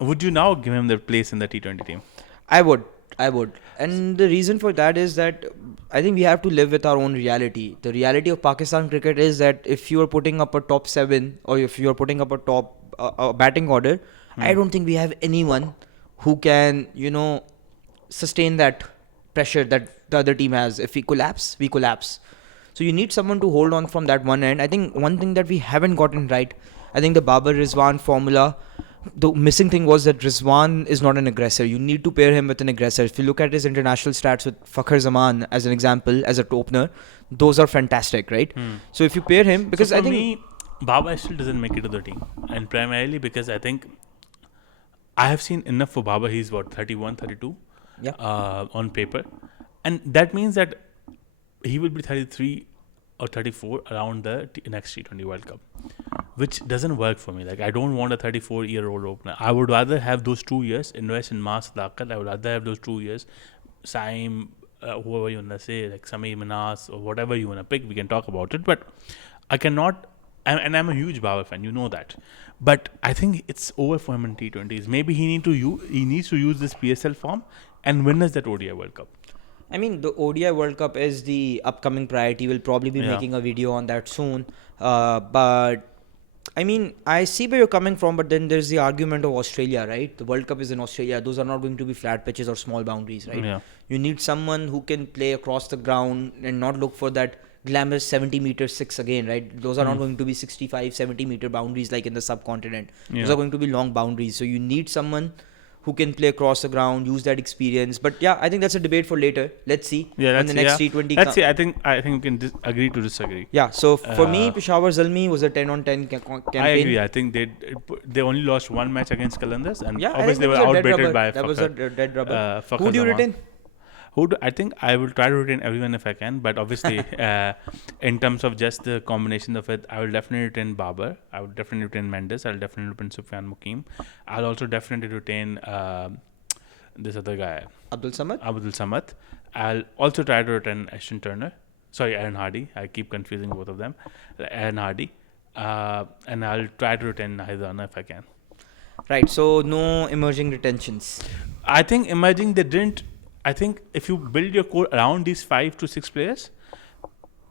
would you now give him the place in the T20 team? I would. And the reason for that is that I think we have to live with our own reality. The reality of Pakistan cricket is that if you are putting up a top 7 or if you are putting up a top batting order, I don't think we have anyone who can, sustain that pressure that the other team has. If we collapse, we collapse. So you need someone to hold on from that one end. I think one thing that we haven't gotten right, I think the Babar Rizwan formula, the missing thing was that Rizwan is not an aggressor. You need to pair him with an aggressor. If you look at his international stats with Fakhar Zaman as an example, as a opener, those are fantastic, right? So if you pair him, because so for I think me, Baba still doesn't make it to the team, and primarily because I think I have seen enough for Baba. He's what 31, 32 yeah, on paper, and that means that he will be 33 or 34 around the next T20 World Cup, which doesn't work for me. Like I don't want a 34-year-old opener. I would rather have those 2 years, invest in mass Dakat. I would rather have those 2 years, Saim, whoever you wanna say, like Samir Minas or whatever you wanna pick. We can talk about it, but I cannot. And I'm a huge Baba fan. You know that. But I think it's over for him in T20s. Maybe he needs to use this PSL form and win us that ODI World Cup. I mean, the ODI World Cup is the upcoming priority. We'll probably be Yeah. making a video on that soon. But I mean, I see where you're coming from, but then there's the argument of Australia, right? The World Cup is in Australia. Those are not going to be flat pitches or small boundaries, right? Yeah. You need someone who can play across the ground and not look for that glamorous 70-meter six again, right? Those are not going to be 65, 70-meter boundaries like in the subcontinent. Those Yeah. are going to be long boundaries. So you need someone who can play across the ground, use that experience. But yeah, I think that's a debate for later. Let's see Yeah, when the next T20 Let's see. I think we can agree to disagree. Yeah, so for me, Uh, Peshawar Zalmi was a 10 on 10 campaign. I agree. I think they only lost one match against Qalandars, and Yeah, I think obviously they that were was a dead outrated rubber. by That was a dead rubber. Fakhar Who do you Zaman. retain? I think I will try to retain everyone if I can, but obviously, in terms of just the combination of it, I will definitely retain Babar. I would definitely retain Mendes. I'll definitely retain Sufyan Mukim. I'll also definitely retain this other guy, Abdul Samad? Abdul Samad. I'll also try to retain Ashton Turner. Sorry, Aaron Hardy. I keep confusing both of them. Aaron Hardy. And I'll try to retain Haidana if I can. Right, so no emerging retentions. I think emerging they didn't. I think if you build your core around these 5 to 6 players,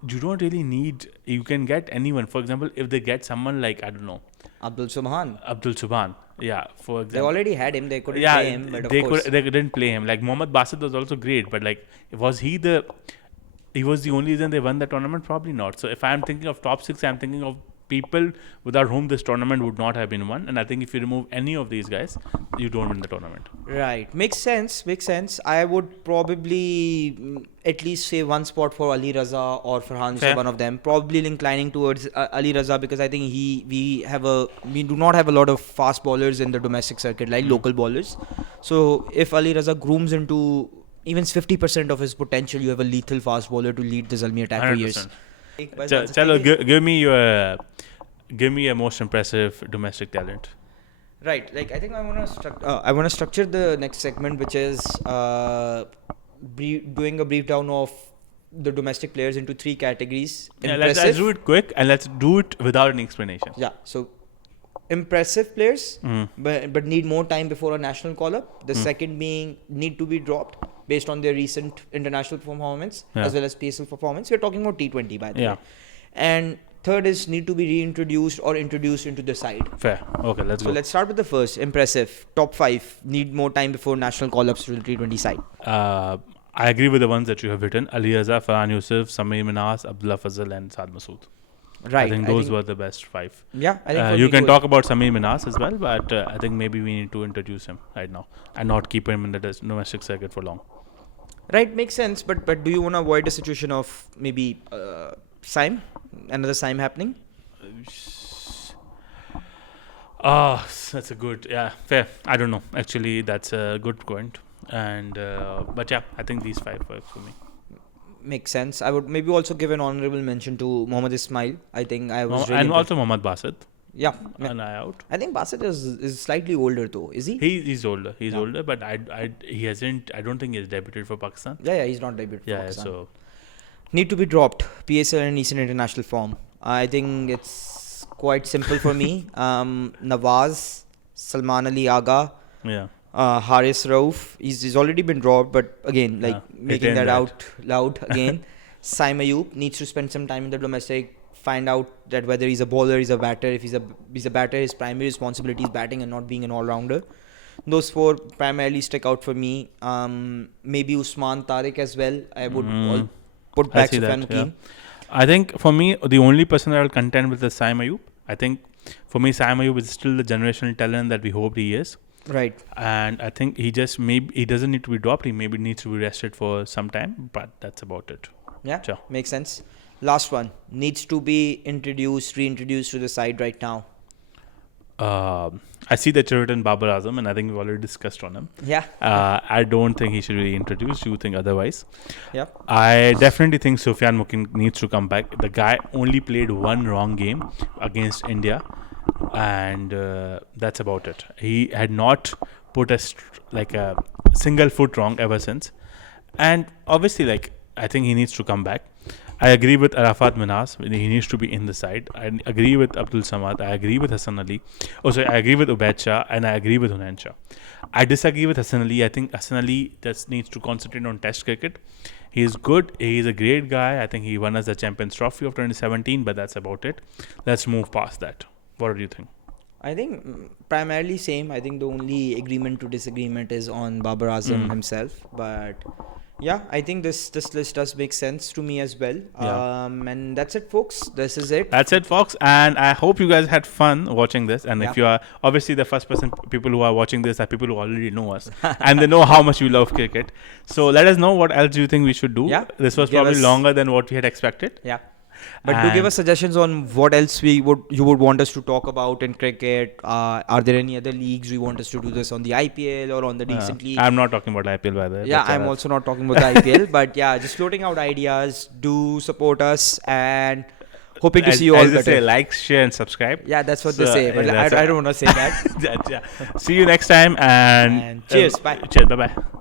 you don't really need. You can get anyone. For example, if they get someone like I don't know Abdul Subhan. Abdul Subhan, yeah. For example, They already had him. They couldn't yeah, play him, but of course. they couldn't play him. Like Mohammad Basit was also great, but like was he was the only reason they won the tournament? Probably not. So if I'm thinking of top 6, I'm thinking of people without whom this tournament would not have been won. And I think if you remove any of these guys, you don't win the tournament. Right, makes sense. I would probably at least say one spot for Ali Raza or Farhan Fair. Yusuf, one of them. Probably inclining towards Ali Raza because I think we do not have a lot of fast bowlers in the domestic circuit like local bowlers. So if Ali Raza grooms into even 50% of his potential, you have a lethal fast bowler to lead the Zalmi attack for years. 100%. Chalo, give me a most impressive domestic talent. Right, like I think I want to structure the next segment, which is doing a brief down of the domestic players into 3 categories. Yeah, let's do it quick and let's do it without any explanation. Yeah, so impressive players, but need more time before a national call-up. The second being need to be dropped based on their recent international performance as well as PSL performance. We're talking about T20 by the way. And third is need to be reintroduced or introduced into the side. Fair. Okay, let's go. So let's start with the first. Impressive. Top 5 need more time before national call-ups to the T20 side. I agree with the ones that you have written. Ali Azhar, Farhan Yusuf, Samir Minas, Abdullah Fazal and Saad Masood. Right. I think those were the best 5. Yeah, I think you can talk about Samir Minas as well, but I think maybe we need to introduce him right now and not keep him in the domestic circuit for long. Right, makes sense. But do you want to avoid a situation of maybe Saim, another Saim happening? That's a good, fair. I don't know. Actually, that's a good point. And but yeah, I think these 5 work for me. Makes sense. I would maybe also give an honorable mention to Mohammad Ismail. I think I was really and also Mohammad Basit. Yeah. An eye out. I think Basit is slightly older though. Is he? He's older. He's older, but he hasn't. I don't think he's debuted for Pakistan. Yeah, he's not debuted for Yeah, Pakistan. so Need to be dropped. PSL and Eastern International form. I think it's quite simple for me. Nawaz, Salman Ali Agha, yeah. Haris Rauf. He's already been dropped, but again, like making retain that that. out loud again. Saim Ayub needs to spend some time in the domestic. Find out that whether he's a bowler, he's a batter. If he's a batter, his primary responsibility is batting and not being an all-rounder. Those 4 primarily stick out for me. Maybe Usman Tariq as well. I would put back Sufyan Mukim. I think for me, the only person that I'll contend with is Saim Ayub. I think For me, Sam Ayub is still the generational talent that we hoped he is. Right. And I think he doesn't need to be dropped. He maybe needs to be rested for some time, but that's about it. Yeah, Sure. makes sense. Last one. Needs to be reintroduced to the side right now. I see that you've written Babar Azam, and I think we've already discussed on him. Yeah. I don't think he should be introduced. You think otherwise? Yeah. I definitely think Sufyan Mukin needs to come back. The guy only played one wrong game against India, and that's about it. He had not put a single foot wrong ever since, and obviously, I think he needs to come back. I agree with Arafat Minhas. He needs to be in the side. I agree with Abdul Samad. I agree with Hassan Ali. I agree with Ubaid Shah, and I agree with Hunain Shah. I disagree with Hassan Ali. I think Hassan Ali just needs to concentrate on Test cricket. He is good. He is a great guy. I think he won us the Champions Trophy of 2017, but that's about it. Let's move past that. What do you think? I think primarily same. I think the only agreement to disagreement is on Babar Azam himself. But yeah, I think this list does make sense to me as well. Yeah. And that's it, folks. This is it. That's it, folks. And I hope you guys had fun watching this. And Yeah. if you are obviously the first person, people who are watching this are people who already know us and they know how much we love cricket. So let us know what else do you think we should do. Yeah. This was Give probably us- longer than what we had expected. Yeah. But do give us suggestions on what else you would want us to talk about in cricket. Are there any other leagues you want us to do this on the IPL or on the recent league? I'm not talking about IPL by the way. Yeah, but, I'm also not talking about the IPL, but yeah, just floating out ideas. Do support us and hoping to see you all as they better. say, like, share, and subscribe. Yeah, that's what So, they say, but yeah, I that's don't want to say that. Yeah. See you next time and And cheers, bye. Cheers, bye bye.